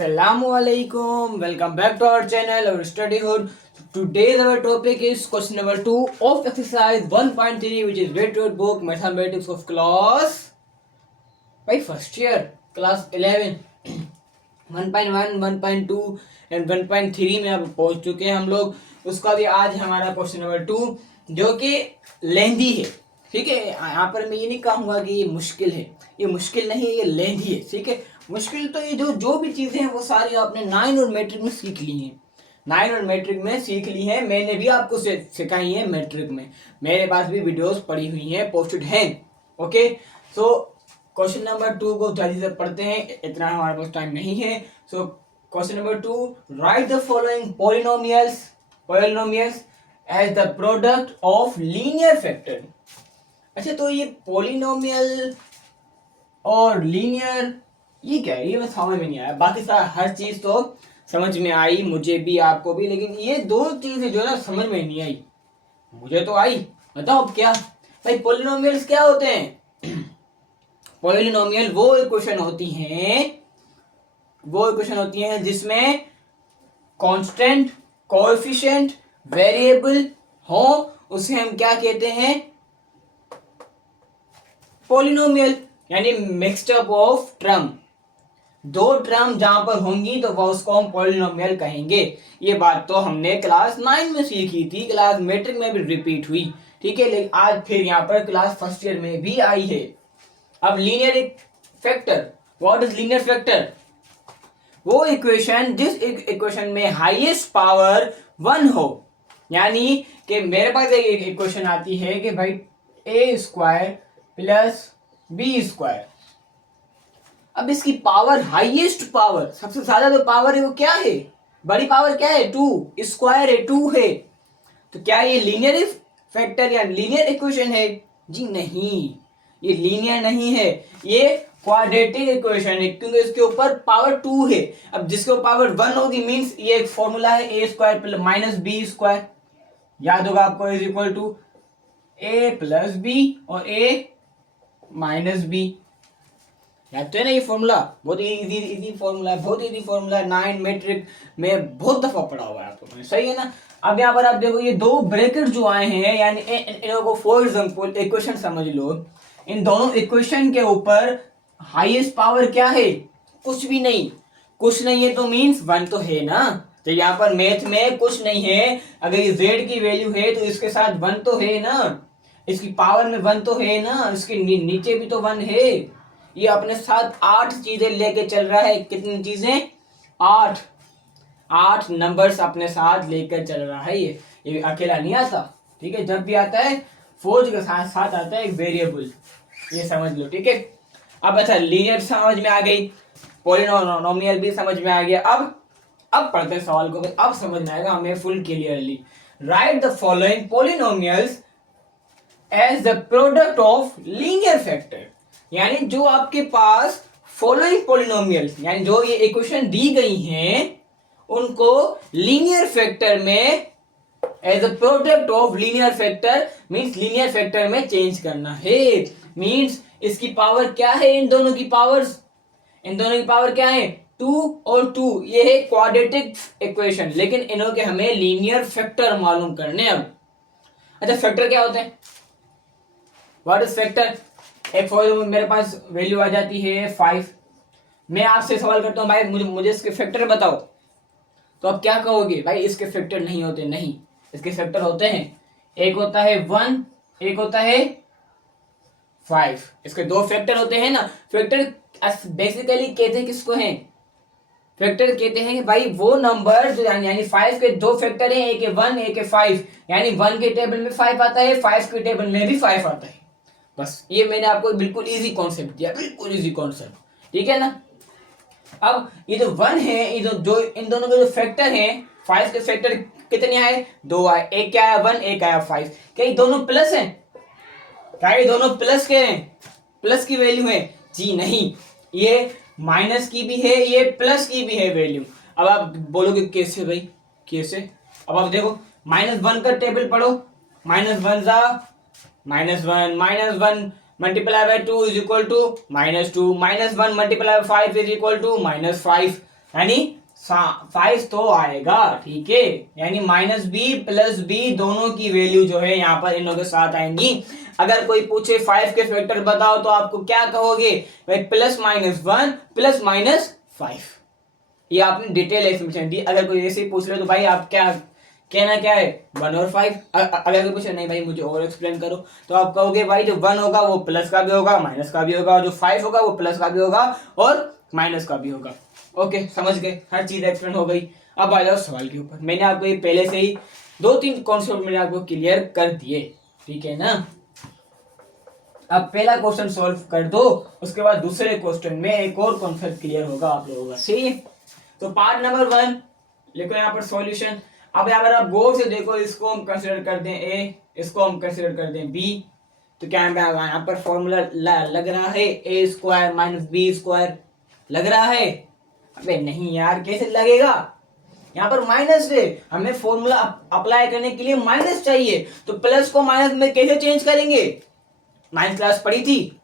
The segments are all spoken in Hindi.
Assalamualaikum. Welcome back to our channel, our study hood. Today our topic is question number 2 of exercise 1.3, which is read to book mathematics of class by first year, class 11. 1.1, 1.2 and 1.3 में अब पहुंच चुके हैं हम लोग. उसका भी आज हमारा क्वेश्चन नंबर 2 जो कि लेंदी है. ठीक है, यहाँ पर मैं ये नहीं कहूँगा कि ये मुश्किल है, ये मुश्किल नहीं है, ये लेंदी है. ठीक है, मुश्किल तो ये जो भी चीज़ें हैं वो सारी आपने 9 और मैट्रिक में सीख ली हैं. 9 और मैट्रिक में सीख ली हैं, मैंने भी आपको सिखाई है मैट्रिक में. मेरे पास भी वीडियोस पड़ी हुई हैं, पोस्टेड हैं. ओके, सो क्वेश्चन नंबर 2 को जल्दी से पढ़ते हैं, इतना हमारे पास टाइम नहीं है. So question number 2, write the following polynomials as the product of linear factor. अच्छा, तो ये पॉलिनोमियल और लीनियर ये क्या है, ये मैं समझ में नहीं आया. बाकी सारा हर चीज तो समझ में आई, मुझे भी आपको भी, लेकिन ये दो चीजें जो है ना समझ में नहीं आई. मुझे तो आई. बताओ अब क्या भाई, पॉलिनोमियल्स क्या होते हैं? पॉलिनोमियल वो इक्वेशन होती हैं जिसमें कांस्टेंट, कोएफिशिएंट, वेरिएबल हो, उसे हम क्या कहते हैं? पॉलिनोमियल. यानी मिक्सचर ऑफ टर्म, दो टर्म जहां पर होंगी तो वह उसको हम पॉलिनोमियल कहेंगे. ये बात तो हमने क्लास 9 में सीखी थी, क्लास मैट्रिक में भी रिपीट हुई. ठीक है, लेकिन आज फिर यहाँ पर क्लास फर्स्ट ईयर में भी आई है. अब linear factor, what is linear factor? वो इक्वेशन जिस इक्वेशन में हाईएस्ट पावर 1 हो. यानी कि मेरे पास एक इक्वेशन आती है कि भाई a square plus b square. अब इसकी पावर, हाईएस्ट पावर, सबसे ज्यादा जो पावर है वो क्या है? बड़ी पावर क्या है? 2 स्क्वायर है, 2 है. तो क्या ये लीनियर फैक्टर या लीनियर इक्वेशन है? जी नहीं, ये लीनियर नहीं है, ये क्वाड्रेटिक इक्वेशन है, क्योंकि इसके ऊपर पावर 2 है. अब जिसके ऊपर पावर 1 होगी मींस ये एक फॉर्मूला है, a square plus minus b square. याद होगा आपको, is equal to a plus b और ए माइनस बी. याद तो है ना ये फॉर्मूला? बहुत इजी फॉर्मूला है, बहुत इजी फॉर्मूला है. 9 मैट्रिक में बहुत दफा पढ़ा हुआ है आपको, सही है ना? अब यहाँ पर आप देखो, ये दो ब्रैकेट जो आए हैं, यानी इनको को फॉर एग्जांपल इक्वेशन समझ लो. इन दोनों इक्वेशन के ऊपर हाईएस्ट पावर क्या है? कुछ भी नहीं. कुछ नहीं है तो मींस 1 तो है ना. तो यहाँ पर मैथ में कुछ नहीं है. अगर ये z की वैल्यू है तो इसके साथ 1 तो है ना, इसकी पावर में 1 तो है ना, इसके नीचे भी तो 1 है. ये अपने साथ 8 चीजें लेके चल रहा है. कितनी चीजें? 8 नंबर्स अपने साथ लेकर चल रहा है. ये अकेला नहीं आता. ठीक है, जब भी आता है फौज के साथ साथ आता है एक वेरिएबल, ये समझ लो. ठीक है, अब अच्छा, लीनियर समझ में आ गई, पॉलिनोमियल भी समझ में आ गया. अब पढ़ते हैं सवाल को, अब समझ में आएगा हमें full clearly. Write the following polynomials as the product of linear factor. यानी जो आपके पास फॉलोइंग पॉलिनोमियल्स, यानी जो ये इक्वेशन दी गई हैं, उनको लीनियर फैक्टर में as a product of linear factor means linear factor में चेंज करना है. मींस इसकी पावर क्या है? इन दोनों की पावर क्या है? 2 और 2. ये है क्वाड्रेटिक इक्वेशन, लेकिन इन्हों के हमें लीनियर फैक्टर मालूम करने. अब अच्छा, फैक्टर क्या होते हैं? What is factor? एक फॉर एग्जाम्पल मेरे पास वैल्यू आ जाती है 5. मैं आपसे सवाल करता हूँ, भाई मुझे इसके फैक्टर बताओ. तो आप क्या कहोगे? भाई इसके फैक्टर नहीं होते. नहीं, इसके फैक्टर होते हैं. एक होता है 1, एक होता है 5. इसके दो फैक्टर होते हैं ना. फैक्टर बेसिकली कहते किसको हैं? फैक्टर कहते हैं कि भाई वो नंबर जो यानी 5 के दो फैक्टर हैं, एक है 1, एक है 5. यानी 1 के टेबल में 5 आता है, 5 के टेबल में भी 5 आता है. बस ये मैंने आपको बिल्कुल इजी कॉन्सेप्ट दिया, बिल्कुल इजी कॉन्सेप्ट. ठीक है ना? अब ये जो 1 है, ये जो इन दोनों के जो फैक्टर हैं, 5 के फैक्टर कितने आए? 2 आए. एक क्या आया? 1, एक आया 5. क्या ये दोनों प्लस हैं? क्या ये दोनों प्लस के हैं? प्लस की वैल्यू है? जी नहीं, ये माइनस की भी है, ये प्लस की भी है वैल्यू. अब आप बोलोगे कैसे भाई, कैसे? अब आप देखो, -1 का टेबल पढ़ो. -1 जा -1, -1 multiplied by 2 is equal to -2, -1 multiplied by 5 is equal to -5. यानी 5 तो आएगा, ठीक है। यानी -b प्लस b दोनों की वैल्यू जो है यहाँ पर इन लोगों के साथ आएंगी। अगर कोई पूछे 5 के फैक्टर बताओ तो आपको क्या कहोगे भाई, +-1 +-5। ये आपने डिटेल एक्सप्लेनेशन दी। अगर कोई ऐसे ही पूछ ले तो भाई आप क्या कहना क्या है, 1 और 5। अगर कोई पूछे नहीं भाई मुझे और एक्सप्लेन करो, तो आप कहोगे भाई जो 1 होगा वो प्लस का भी होगा माइनस का भी होगा, और जो 5 होगा वो प्लस का भी होगा और माइनस का भी होगा। ओके, समझ गए, हर चीज एक्सप्लेन हो गई। अब आ जाओ सवाल के ऊपर। मैंने आपको ये पहले से ही 2-3 कॉन्सेप्ट मैंने आपको क्लियर कर दिए, ठीक है ना। अब पहला क्वेश्चन सॉल्व कर दो, उसके बाद दूसरे क्वेश्चन में एक और कॉन्सेप्ट क्लियर होगा आप लोगों का, ठीक है। तो पार्ट नंबर 1 लिखो यहाँ पर सॉल्यूशन। अब यहाँ पर आप गौर से देखो, इसको हम कंसीडर कर दें ए, इसको हम कंसीडर कर दें बी, तो क्या यहाँ पर फॉर्मूला लग रहा है a² - b² लग रहा है। अबे नहीं यार, कैसे लगेगा, यहाँ पर माइनस है, हमें फॉर्मूला अप्लाई करने के लिए माइनस चाहिए, तो प्लस को माइनस में कैसे चेंज करेंगे, 9th क्लास पढ़ी थी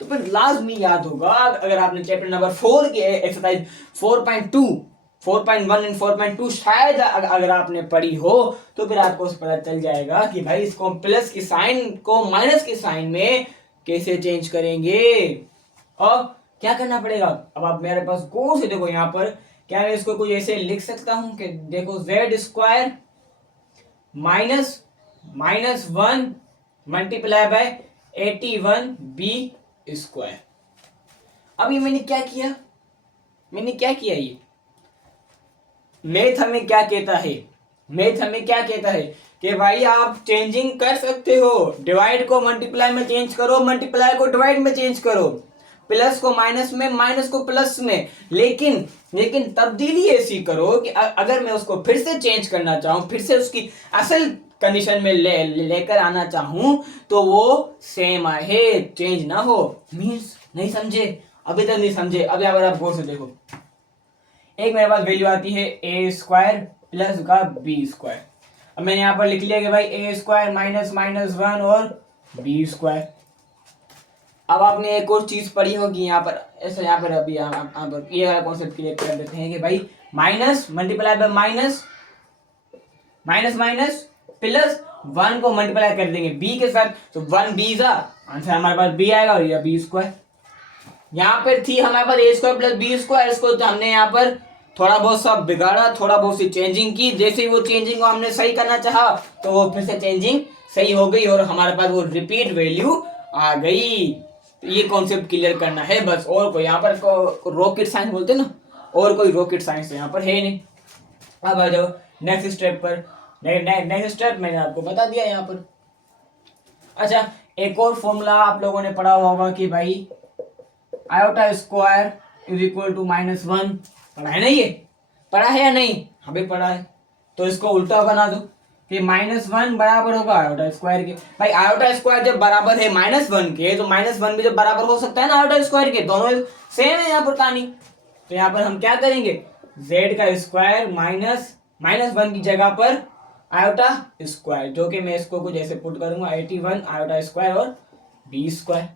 तो फिर लाजमी याद होगा। अगर आपने चैप्टर नंबर 4 की एक्सरसाइज 4.2, 4.1 एंड 4.2 शायद अगर आपने पढ़ी हो तो फिर आपको पता चल जाएगा कि भाई इसको प्लस की साइन को माइनस की साइन में कैसे चेंज करेंगे और क्या करना पड़ेगा। अब आप मेरे पास गौर से देखो, यहाँ पर क्या मैं इसको कुछ ऐसे लिख सकता हूं कि देखो z² -1 मल्टीप्लाई बाय 81b²। अब ये मैंने क्या किया, ये मैथ हमें क्या कहता है, कि भाई आप चेंजिंग कर सकते हो, डिवाइड को मल्टीप्लाई में चेंज करो, मल्टीप्लाई को डिवाइड में चेंज करो, प्लस को माइनस में, माइनस को प्लस में, लेकिन तब्दीली ऐसी करो कि अगर मैं उसको फिर से चेंज करना चाहूं, फिर से उसकी असल कंडीशन में लेकर आना चाहूं तो वो सेम आए, चेंज ना हो। मींस नहीं समझे, अभी तक नहीं समझे। अब यहाँ पर आप गौर से देखो, एक मेरे पास वैल्यू आती है a² प्लस का b²। अब मैंने यहाँ पर लिख लिया कि भाई a² -1 और b²। अब आपने एक और चीज पढ़ी होगी यहाँ पर, ऐसा यहाँ पर अभी यहाँ पर ये वाला कॉन्सेप्ट क्लियर कर देते हैं कि भाई minus multiply by minus plus 1 को मल्टीप्लाई कर देंगे b के साथ, तो 1 b जा, आंसर हमारे पास b आएगा और ये b²। यहाँ पर थी हमारे पास a² प्लस b², इसको तो हमने यहाँ पर थोड़ा बहुत सा बिगाड़ा, थोड़ा बहुत सी चेंजिंग की। जैसे ही वो चेंजिंग को हमने सही करना चाहा तो वो फिर से चेंजिंग सही हो गई और हमारे पास वो रिपीट वैल्यू आ गई। तो ये कॉन्सेप्ट क्लियर करना है बस, और कोई यहाँ पर रॉकेट साइंस बोलते ना, और कोई रॉकेट साइंस यहाँ पर है नहीं। अब आ जाओ नेक्स्ट स्टेप पर। नेक्स्ट स्टेप मैंने आपको बता दिया यहाँ पर। अच्छा, एक और फॉर्मूला आप लोगों ने पढ़ा होगा कि भाई iota square is equal to -1, पढ़ा है ना, ये पढ़ा है या नहीं, अभी पढ़ा है। तो इसको उल्टा बना दो कि -1 बराबर होगा आयोटा स्क्वायर के। भाई आयोटा स्क्वायर जब बराबर है -1 के, तो -1 भी जब बराबर हो सकता है ना आयोटा स्क्वायर के, दोनों सेम है यहाँ पर कहानी। तो यहाँ पर हम क्या करेंगे, z का स्क्वायर -1 की जगह पर आयोटा स्क्वायर, जो कि मैं इसको कुछ ऐसे पुट करूंगा 81 आयोटा स्क्वायर और b²।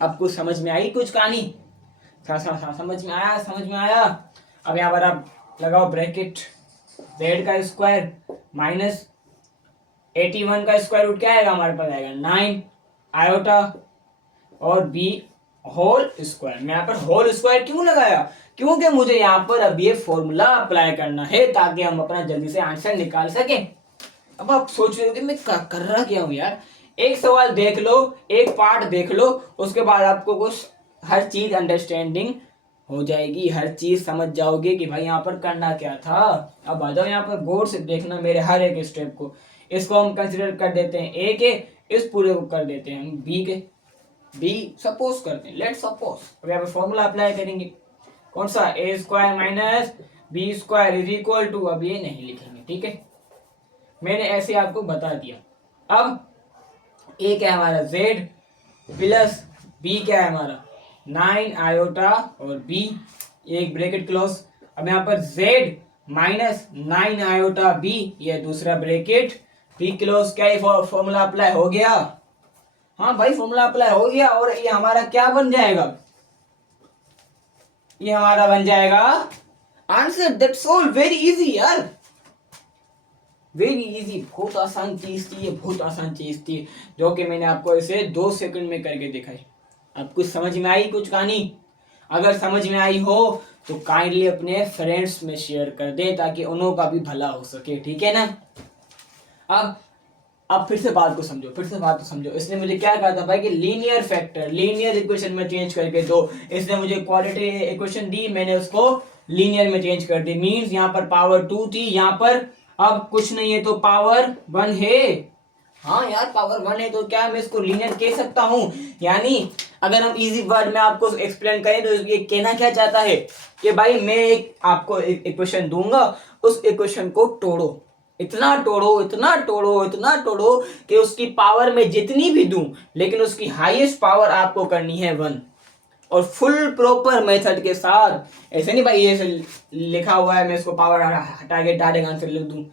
अब कुछ समझ में आई कुछ कहानी, समझ में आया। अब यहाँ पर आप लगाओ ब्रैकेट, z का स्क्वायर -81 का स्क्वायर रूट क्या आएगा हमारे पास, आएगा 9 आयोटा और b होल स्क्वायर। मैं यहाँ पर होल स्क्वायर क्यों लगाया, क्योंकि मुझे यहाँ पर अब ये फॉर्मूला अप्लाई करना है ताकि हम अपना जल्दी से आंसर निकाल सके। अब आप सोच रहे हो कि मैं कर रहा क्या हूँ यार, एक सवाल देख लो, एक पार्ट देख लो, उसके बाद आपको कुछ हर चीज अंडरस्टैंडिंग हो जाएगी, हर चीज समझ जाओगे कि भाई यहाँ पर करना क्या था। अब आ जाओ यहाँ पर गौर से देखना मेरे हर एक स्टेप को। इसको हम कंसिडर कर देते हैं ए के, इस पूरे को कर देते हैं हम बी के, बी सपोज करते हैं, लेट सपोज। अब यहाँ पर फॉर्मूला अप्लाई करेंगे, कौन सा, a² - b² is equal to, अब ये नहीं लिखेंगे, ठीक है, मैंने ऐसे आपको बता दिया। अब a क्या है हमारा z प्लस b क्या है हमारा 9 आयोटा और b, एक ब्रैकेट क्लोज। अब यहाँ पर z -9 आयोटा b, ये दूसरा ब्रैकेट b क्लोज। क्या ये फॉर्मूला अप्लाई हो गया, हाँ भाई फॉर्मूला अप्लाई हो गया। और ये हमारा क्या बन जाएगा, ये हमारा बन जाएगा answer, that's all, very easy यार, वेरी इजी। बहुत आसान चीज थी ये, बहुत आसान चीज थी, जो कि मैंने आपको इसे 2 सेकंड में करके दिखाई। अब कुछ समझ में आई कुछ कहानी? अगर समझ में आई हो तो काइंडली अपने फ्रेंड्स में शेयर कर दे, ताकि उन्हों का भी भला हो सके, ठीक है ना। अब फिर से बात को समझो, फिर से बात को समझो। इसने मुझे क्या कहा था भाई कि लीनियर फैक्टर लीनियर इक्वेशन में चेंज करके दो। इसने मुझे क्वाड्रेटिक इक्वेशन दी, मैंने उसको लीनियर में चेंज कर दी। मींस यहाँ पर पावर 2 थी, यहाँ पर अब कुछ नहीं है तो पावर 1 है। हाँ यार, पावर 1 है तो क्या मैं इसको लीनियर कह सकता हूँ? यानी अगर हम इजी वर्ड में आपको एक्सप्लेन करें तो ये कहना क्या चाहता है कि भाई मैं एक आपको एक इक्वेशन दूंगा, उस इक्वेशन को तोड़ो, इतना तोड़ो, इतना तोड़ो, इतना तोड़ो कि उसकी पावर में जितनी भी दूं, लेकिन उसकी हाईएस्ट पावर आपको करनी है 1। और फुल प्रॉपर मेथड के साथ, ऐसे नहीं भाई ये लिखा हुआ है मैं इसको पावर हटा के डायरेक्ट आंसर लिख दूं,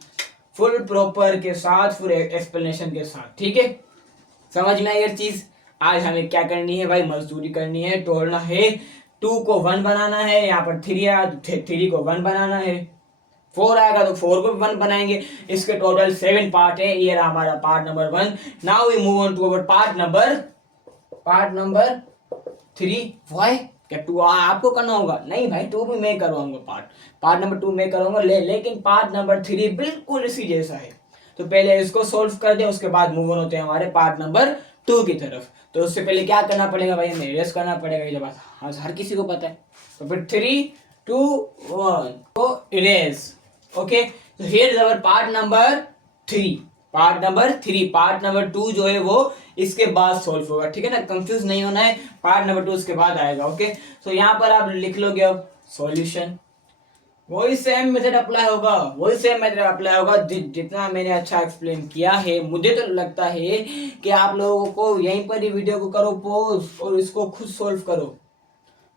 फुल प्रॉपर के साथ, फुल एक्सप्लेनेशन के साथ, ठीक है। समझ में आई ये चीज? आज हमें क्या करनी है भाई? मजदूरी करनी है, तोड़ना है। 2 को 1 बनाना है, यहाँ पर 3 आया तो 3 को 1 बनाना है, 4 आएगा तो 4 को 1 बनाएंगे। इसके टोटल 7 पार्ट है। ये रहा हमारा part number 1। Now we move on to our part number 3। वाई क्या 2 आपको करना होगा? नहीं भाई, 2 भी मैं करवाऊंगा, पार्ट नंबर 2 मैं करवाऊंगा, लेकिन पार्ट नंबर 3 बिल्कुल इसी जैसा है। तो पहले इसको सोल्व कर दे, उसके बाद मूव ऑन होते हैं हमारे पार्ट नंबर 2 की तरफ। तो उससे पहले क्या करना पड़ेगा भाई? हमें इरेज करना पड़ेगा, ये बात हर किसी को पता है। तो फिर 3 2 1 तो इरेज। ओके, तो here is our part number 3। Part number 2 जो है वो इसके बाद सोल्व होगा, ठीक है ना। कंफ्यूज नहीं होना है, पार्ट नंबर 2 इसके बाद आएगा। ओके, तो यहाँ पर आप लिख लोगे अब सॉल्यूशन। वही सेम मेथड अप्लाई होगा, जितना मैंने अच्छा एक्सप्लेन किया है। मुझे तो लगता है कि आप लोगों को यहीं पर ही वीडियो को करो पॉज और इसको खुद सोल्व करो।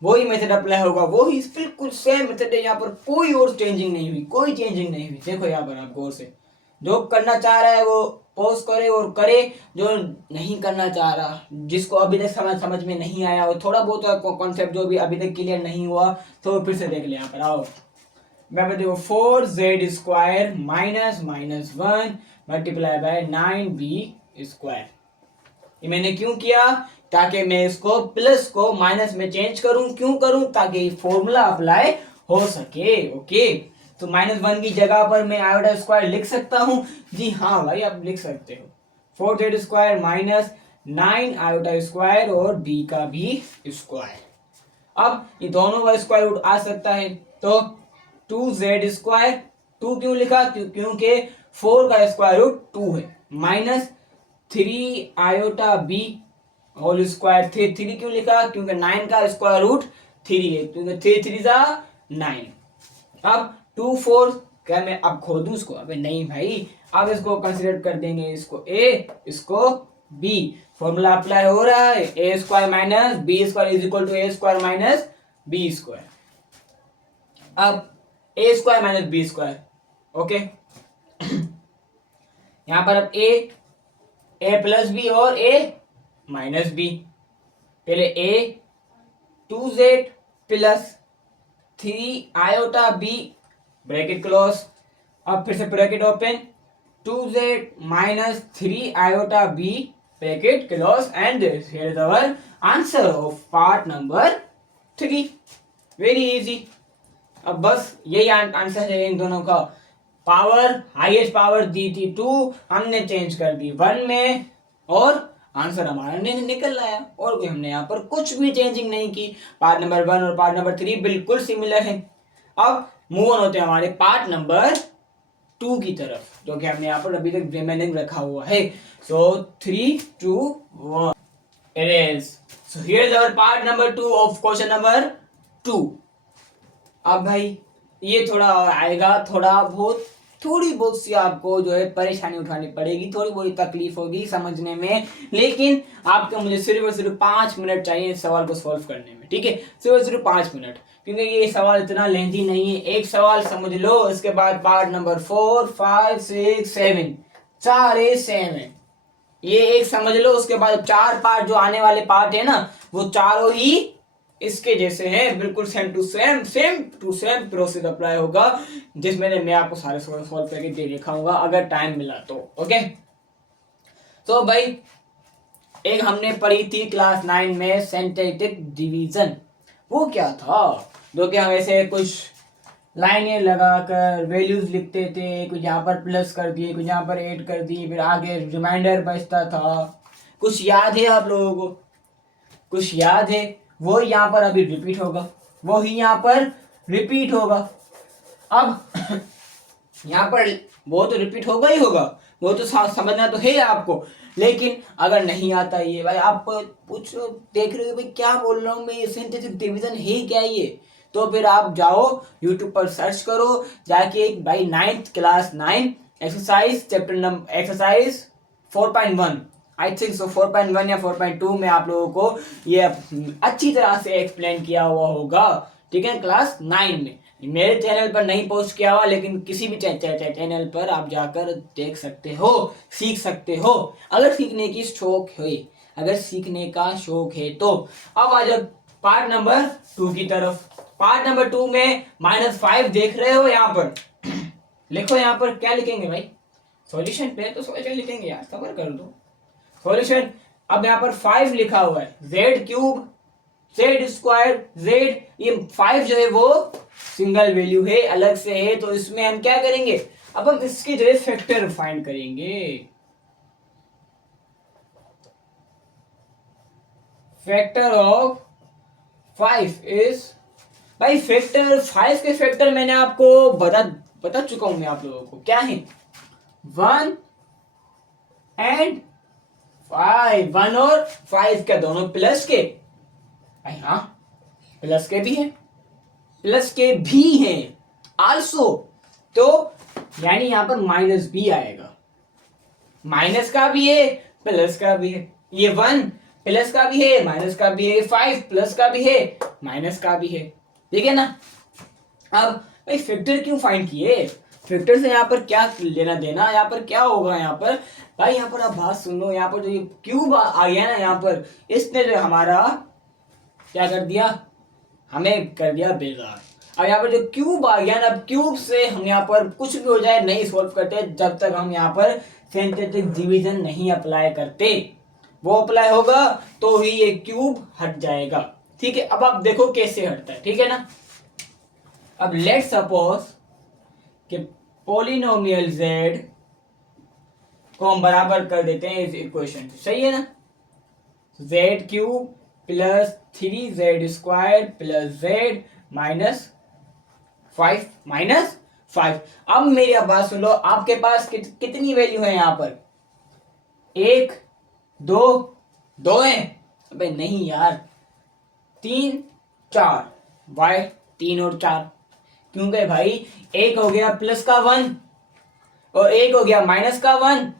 वही मेथड अप्लाई होगा, वही बिल्कुल सेम मेथड है। यहाँ पर कोई और चेंजिंग नहीं हुई, देखो यहाँ पर आप गौर से, जो करना चाह रहा है वो पॉज करे और करे, जो नहीं करना चाह रहा, जिसको अभी तक समझ में नहीं आया, और थोड़ा बहुत कॉन्सेप्ट जो भी अभी तक क्लियर नहीं हुआ, तो फिर से देख ले। यहाँ पर आओ, मैं देखो 4z² minus 1 multiply bye 9b²। ये मैंने क्यों किया? ताकि मैं इसको प्लस को माइनस में चेंज करूं। क्यों करूं? ताकि फॉर्मूला अप्लाई हो सके। ओके, तो -1 की जगह पर मैं आयोटा स्क्वायर लिख सकता हूं। जी हाँ भाई, आप लिख सकते हो 4z² माइनस 9 आयोटा स्क्वायर और b का भी स्क्वायर। अब ये दोनों का स्क्वायर रूट आ सकता है, तो 2z²। 2 क्यों लिखा? क्योंकि 4 का स्क्वायर रूट 2 है, minus 3 iota b whole square. 3 क्यों लिखा? क्योंकि 9 का स्क्वायर रूट 3 है, क्योंकि 3 3 9। अब 2 4 क्या मैं अब खोदूं इसको? अबे नहीं भाई, अब इसको कंसीडर कर देंगे, इसको a इसको b। फॉर्मूला अप्लाई हो रहा है, a² minus b² is equal to a² minus b²। अब a² माइनस b²। ओके, यहां पर अब a प्लस बी और a माइनस बी। पहले a 2z plus 3 iota b bracket close. अब फिर से bracket open, 2z minus 3 iota b bracket close, and here is our answer of part number 3। Very easy. अब बस यही आंसर है इन दोनों का। पावर, हाईएस्ट पावर दी थी 2, हमने चेंज कर दी 1 में, और आंसर हमारा निकल आया। और कोई हमने यहाँ पर कुछ भी चेंजिंग नहीं की। पार्ट नंबर 1 और पार्ट नंबर 3 बिल्कुल सिमिलर है। अब मूव ऑन होते हैं हमारे पार्ट नंबर 2 की तरफ, जो कि हमने यहाँ पर अभी तक रिमेनिंग रखा हुआ है। So 3 2 1 erase. So here is our part number 2 of question number 2। अब भाई ये थोड़ा आएगा, थोड़ी बहुत सी आपको जो है परेशानी उठानी पड़ेगी, थोड़ी बहुत तकलीफ होगी समझने में, लेकिन आपको मुझे सिर्फ और सिर्फ 5 मिनट चाहिए इस सवाल को सॉल्व करने में, ठीक है। सिर्फ और सिर्फ 5 मिनट, क्योंकि ये सवाल इतना लेंथी नहीं है। एक सवाल समझ लो, इसके बाद पार्ट नंबर 4 5 6 7 4 है 7, ये एक समझ लो। उसके बाद 4 पार्ट जो आने वाले पार्ट है ना, वो चारों ही इसके जैसे हैं, बिल्कुल same to same process apply होगा, जिसमें मैं आपको सारे सॉल्व करके दे दिखाऊंगा अगर टाइम मिला तो। ओके, तो भाई एक हमने पढ़ी थी क्लास 9 में सिंथेटिक डिवीजन। वो क्या था, जो कि हम ऐसे कुछ लाइनें लगाकर वैल्यूज लिखते थे, कुछ यहाँ पर प्लस कर दिए, कुछ यहाँ पर ऐड कर दिए, फिर आगे रिमाइंडर बचता था। कुछ याद है आप लोगों को? कुछ याद है? वो यहाँ पर अभी रिपीट होगा, वो ही यहाँ पर रिपीट होगा। अब यहाँ पर वो तो रिपीट होगा ही होगा, वो तो समझना तो है आपको। लेकिन अगर नहीं आता ये भाई, आप कुछ देख रहे हो भाई क्या बोल रहा हूँ मैं, ये सिंथेटिक डिवीजन है क्या ये, तो फिर आप जाओ YouTube पर सर्च करो जाके भाई 9th class 9 exercise chapter number exercise 4.1 I think so 4.1 या 4.2 में आप लोगों को ये अच्छी तरह से एक्सप्लेन किया हुआ होगा, ठीक है, क्लास 9 में। मेरे चैनल पर नहीं पोस्ट किया हुआ, लेकिन किसी भी चैनल पर आप जाकर देख सकते हो, सीख सकते हो, अगर सीखने की शौक है, अगर सीखने का शौक है तो। अब आ जाओ पार्ट नंबर 2 की तरफ। पार्ट नंबर 2 में -5 देख रहे हो यहाँ पर। लिखो यहाँ पर क्या लिखेंगे भाई, सॉल्यूशन पे तो सॉल्यूशन लिखेंगे यार, सबर कर दो। सॉल्यूशन, अब यहाँ पर 5 लिखा हुआ है, Z cube Z square Z, ये 5 जो है वो सिंगल वैल्यू है, अलग से है, तो इसमें हम क्या करेंगे, अब हम इसकी जो है फैक्टर फाइंड करेंगे। फैक्टर ऑफ 5 इज, भाई फैक्टर 5 के फैक्टर मैंने आपको बता चुका हूं मैं आप लोगों को, क्या है 1 एंड 5, 1 और 5 का दोनों प्लस के, हाँ प्लस के भी हैं, प्लस के भी हैं आल्सो, तो यानी यहां पर माइनस भी आएगा, माइनस का भी है प्लस का भी है, ये 1 प्लस का भी है माइनस का भी है, 5 प्लस का भी है माइनस का भी है, ठीक है ना। अब भाई फैक्टर क्यों फाइंड किए, फैक्टर से यहाँ पर क्या लेना देना, यहाँ पर क्या होगा, यहाँ पर भाई यहाँ पर आप बात सुनो, यहाँ पर जो ये क्यूब आ गया ना, यहाँ पर इसने जो हमारा क्या कर दिया, हमें कर दिया बेजार। अब यहाँ पर जो क्यूब आ गया ना, अब क्यूब से हम यहाँ पर कुछ भी हो जाए नहीं सॉल्व करते जब तक हम यहाँ पर सिंथेटिक डिवीजन नहीं अप्लाई करते, वो अप्लाई होगा तो ही ये क्यूब हट जाएगा, ठीक है। अब आप देखो कैसे हटता है, ठीक है ना। अब लेट्स सपोज कि पॉलिनोमियल z को हम बराबर कर देते हैं इस इक्वेशन से, सही है ना, z cube plus 3z square plus z minus 5। अब मेरी बात सुन लो, आपके पास कितनी वैल्यू है यहाँ पर, 1 2 है, अबे नहीं यार 3 4, वाई 3 और 4, क्योंकि भाई एक हो गया प्लस का 1 और एक हो गया माइनस का 1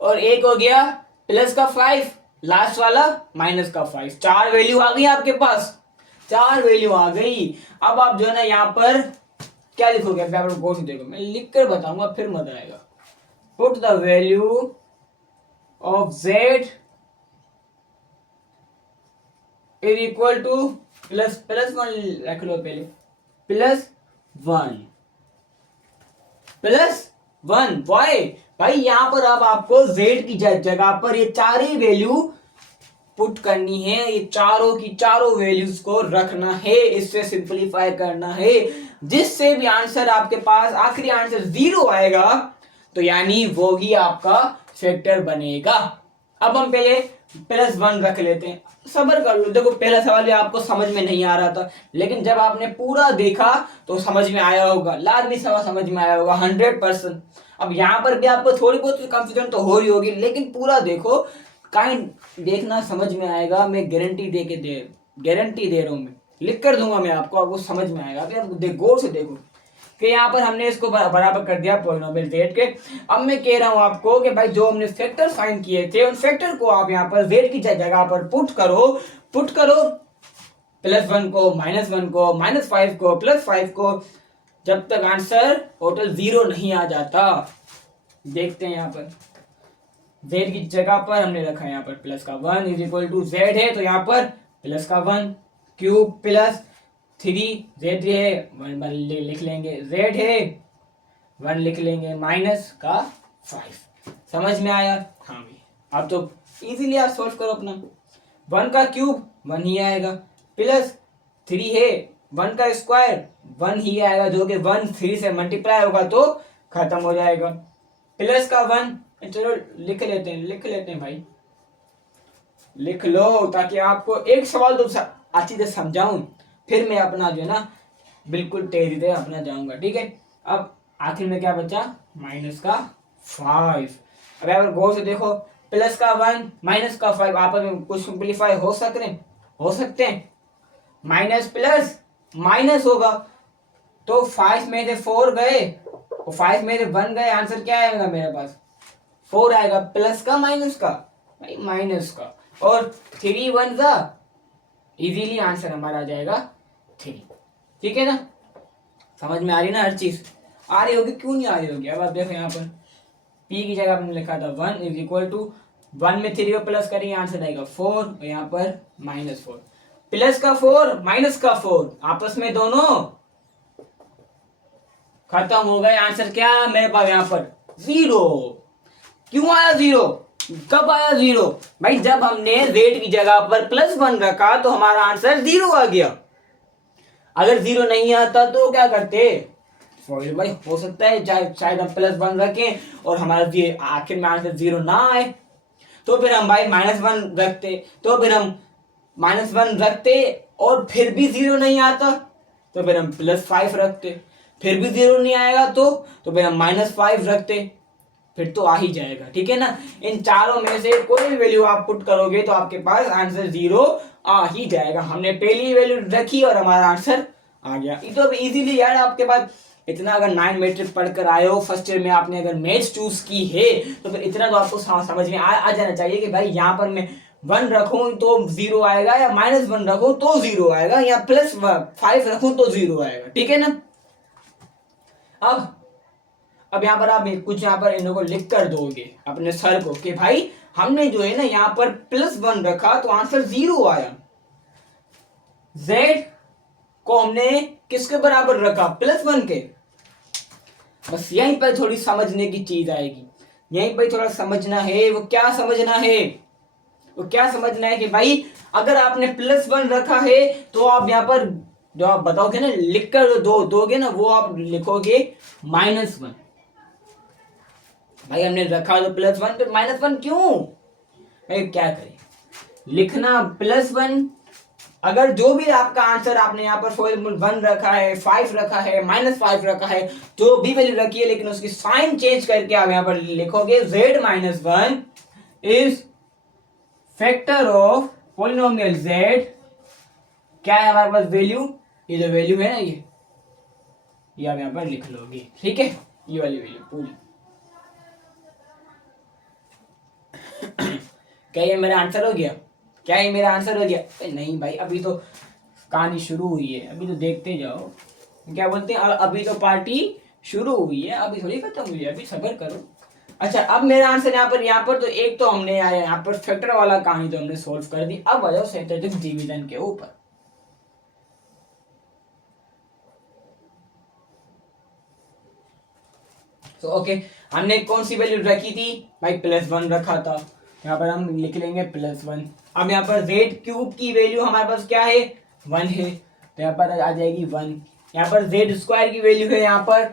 और एक हो गया प्लस का 5, लास्ट वाला माइनस का 5, 4 वैल्यू आ गई आपके पास, 4 वैल्यू आ गई। अब आप जो है ना यहाँ पर क्या लिखोगे, गौर से देखो, मैं लिख कर बताऊंगा फिर मजा आएगा। Put the value of z is equal two plus 1 रख लो पहले, प्लस 1 वाई, भाई यहाँ पर अब आपको z की जगह पर ये 4 ही वैल्यू पुट करनी है, ये चारों की चारों वैल्यूज को रखना है, इससे सिंपलीफाई करना है, जिससे भी आंसर आपके पास आखिरी आंसर 0 आएगा तो यानी वो ही आपका फैक्टर बनेगा। अब हम पहले +1 रख लेते हैं, सबर कर लो, देखो पहला सवाल भी आपको समझ में नहीं आ रहा था, लेकिन जब आपने पूरा देखा तो समझ में आया होगा, लाजमी सवाल समझ में आया होगा 100%। अब यहाँ पर भी आपको थोड़ी बहुत कंफ्यूजन तो हो रही होगी, लेकिन पूरा देखो, काइंड देखना समझ में आएगा, मैं गारंटी दे रहा हूँ, मैं लिख कर दूंगा मैं आपको समझ में आएगा। आप गौर से देखो कि यहाँ पर हमने इसको बराबर कर दिया पॉलिनोमियल z के। अब मैं कह रहा हूँ आपको कि भाई जो हमने फैक्टर फाइंड किए थे उन फैक्टर को आप यहाँ पर z की जगह पर पुट करो, +1 को -1 को -5 को +5 को, जब तक आंसर टोटल 0 नहीं आ जाता। देखते हैं यहाँ पर z की जगह पर हमने रखा है यहाँ पर +1 इज इक्वल टू z है, तो यहाँ पर +1 क्यूब प्लस 3 z है 1 लिख लेंगे, z है 1 लिख लेंगे, माइनस का 5। समझ में आया? हाँ भाई, अब तो इजीली आप सोल्व करो अपना। 1 का क्यूब 1 ही आएगा, प्लस 3 है 1 का स्क्वायर 1 ही आएगा, जो कि 1 3 से मल्टीप्लाई होगा तो खत्म हो जाएगा, प्लस का 1। चलो लिख लेते हैं भाई, लिख लो, ताकि आपको एक सवाल तो अच्छी से समझाऊं, फिर मैं अपना जो है ना बिल्कुल तेजी से अपना जाऊंगा। ठीक है, अब आखिर में क्या बचा, माइनस का 5। अब अगर गौर से देखो, प्लस का 1 माइनस का 5 आपस में कुछ सिंपलीफाई हो सकते हैं। माइनस प्लस माइनस होगा तो 5 में से 4 गए, 5 में से 1 गए, आंसर क्या आएगा मेरे पास, 4 आएगा, प्लस का माइनस का भाई, माइनस का, और 3 1 जा, इजीली आंसर हमारा आ जाएगा 3। ठीक है ना, समझ में आ रही ना हर चीज, आ रही होगी, क्यों नहीं आ रही होगी। अब आप देखो यहाँ पर p की जगह आपने लिखा था 1 इज इक्वल टू 1 में 3 को प्लस करेंगे, आंसर आएगा 4, और यहाँ पर -4, प्लस का 4 माइनस का 4 आपस में दोनों खत्म हो गए, आंसर क्या मेरे पास यहाँ पर 0। क्यों आया 0, कब आया 0 भाई, जब हमने रेट की जगह पर +1 रखा तो हमारा आंसर 0 आ गया। अगर 0 नहीं आता तो क्या करते भाई, हो सकता है शायद हम +1 रखें और हमारा ये आखिर में आंसर 0 ना आए, तो फिर हम भाई -1 रखते, तो फिर हम -1 रखते और फिर भी 0 नहीं आता तो फिर हम +5 रखते, फिर भी 0 नहीं आएगा तो फिर हम -5 रखते, फिर तो आ ही जाएगा। ठीक है ना, इन चारों में से कोई भी वैल्यू आप पुट करोगे तो आपके पास आंसर 0 आ ही जाएगा। हमने पहली वैल्यू रखी और हमारा आंसर आ गया। ये तो इजीली यार, आपके पास इतना अगर 9 मैट्रिक पढ़कर आए हो, फर्स्ट ईयर में आपने अगर मैथ्स चूज की है तो फिर इतना तो आपको समझ में आ जाना चाहिए कि भाई यहाँ पर मैं 1 रखूं तो 0 आएगा, या -1 रखूं तो 0 आएगा, या +5 रखूं तो 0 आएगा। ठीक है ना, अब यहाँ पर आप कुछ यहाँ पर इन को लिख कर दोगे अपने सर को कि भाई हमने जो है ना यहाँ पर +1 रखा तो आंसर 0 आया, z को हमने किसके बराबर रखा, +1 के। बस यहीं पर थोड़ी समझने की चीज आएगी, यहीं पर थोड़ा समझना है। वो क्या समझना है कि भाई अगर आपने +1 रखा है तो आप यहाँ पर जो आप बताओगे ना, लिख कर दोगे ना, वो आप लिखोगे -1। भाई हमने रखा तो +1 तो -1 क्यों भाई, क्या करें, लिखना +1। अगर जो भी आपका आंसर आपने यहाँ पर 1 रखा है, 5 रखा है, -5 रखा है, जो भी वैल्यू रखी है, लेकिन उसकी साइन चेंज करके आप यहाँ पर लिखोगे z-1 is factor of polynomial z। क्या है हमारे पास वैल्यू, ये जो वैल्यू है ना, ये आप यहाँ पर लिख लोगे। ठीक है, ये वाली वैल्यू पूरी। क्या ये मेरा आंसर हो गया, नहीं भाई, अभी तो कहानी शुरू हुई है, अभी तो देखते जाओ। क्या बोलते हैं, अभी तो पार्टी शुरू हुई है, अभी थोड़ी खत्म हुई है, अभी सब्र करो। अच्छा, अब मेरा आंसर यहाँ पर तो एक तो हमने आया यहाँ पर फैक्टर वाला कहानी तो हमने सोल्व कर दी। अब आ जाओ सिंथेटिक डिवीजन के ऊपर। तो ओके, हमने कौन सी वैल्यू रखी थी भाई, +1 रखा था, यहाँ पर हम लिख लेंगे +1। अब यहाँ पर z³ की वैल्यू हमारे पास क्या है, 1 है, तो यहाँ पर आ जाएगी 1। यहाँ पर z² की वैल्यू है यहाँ पर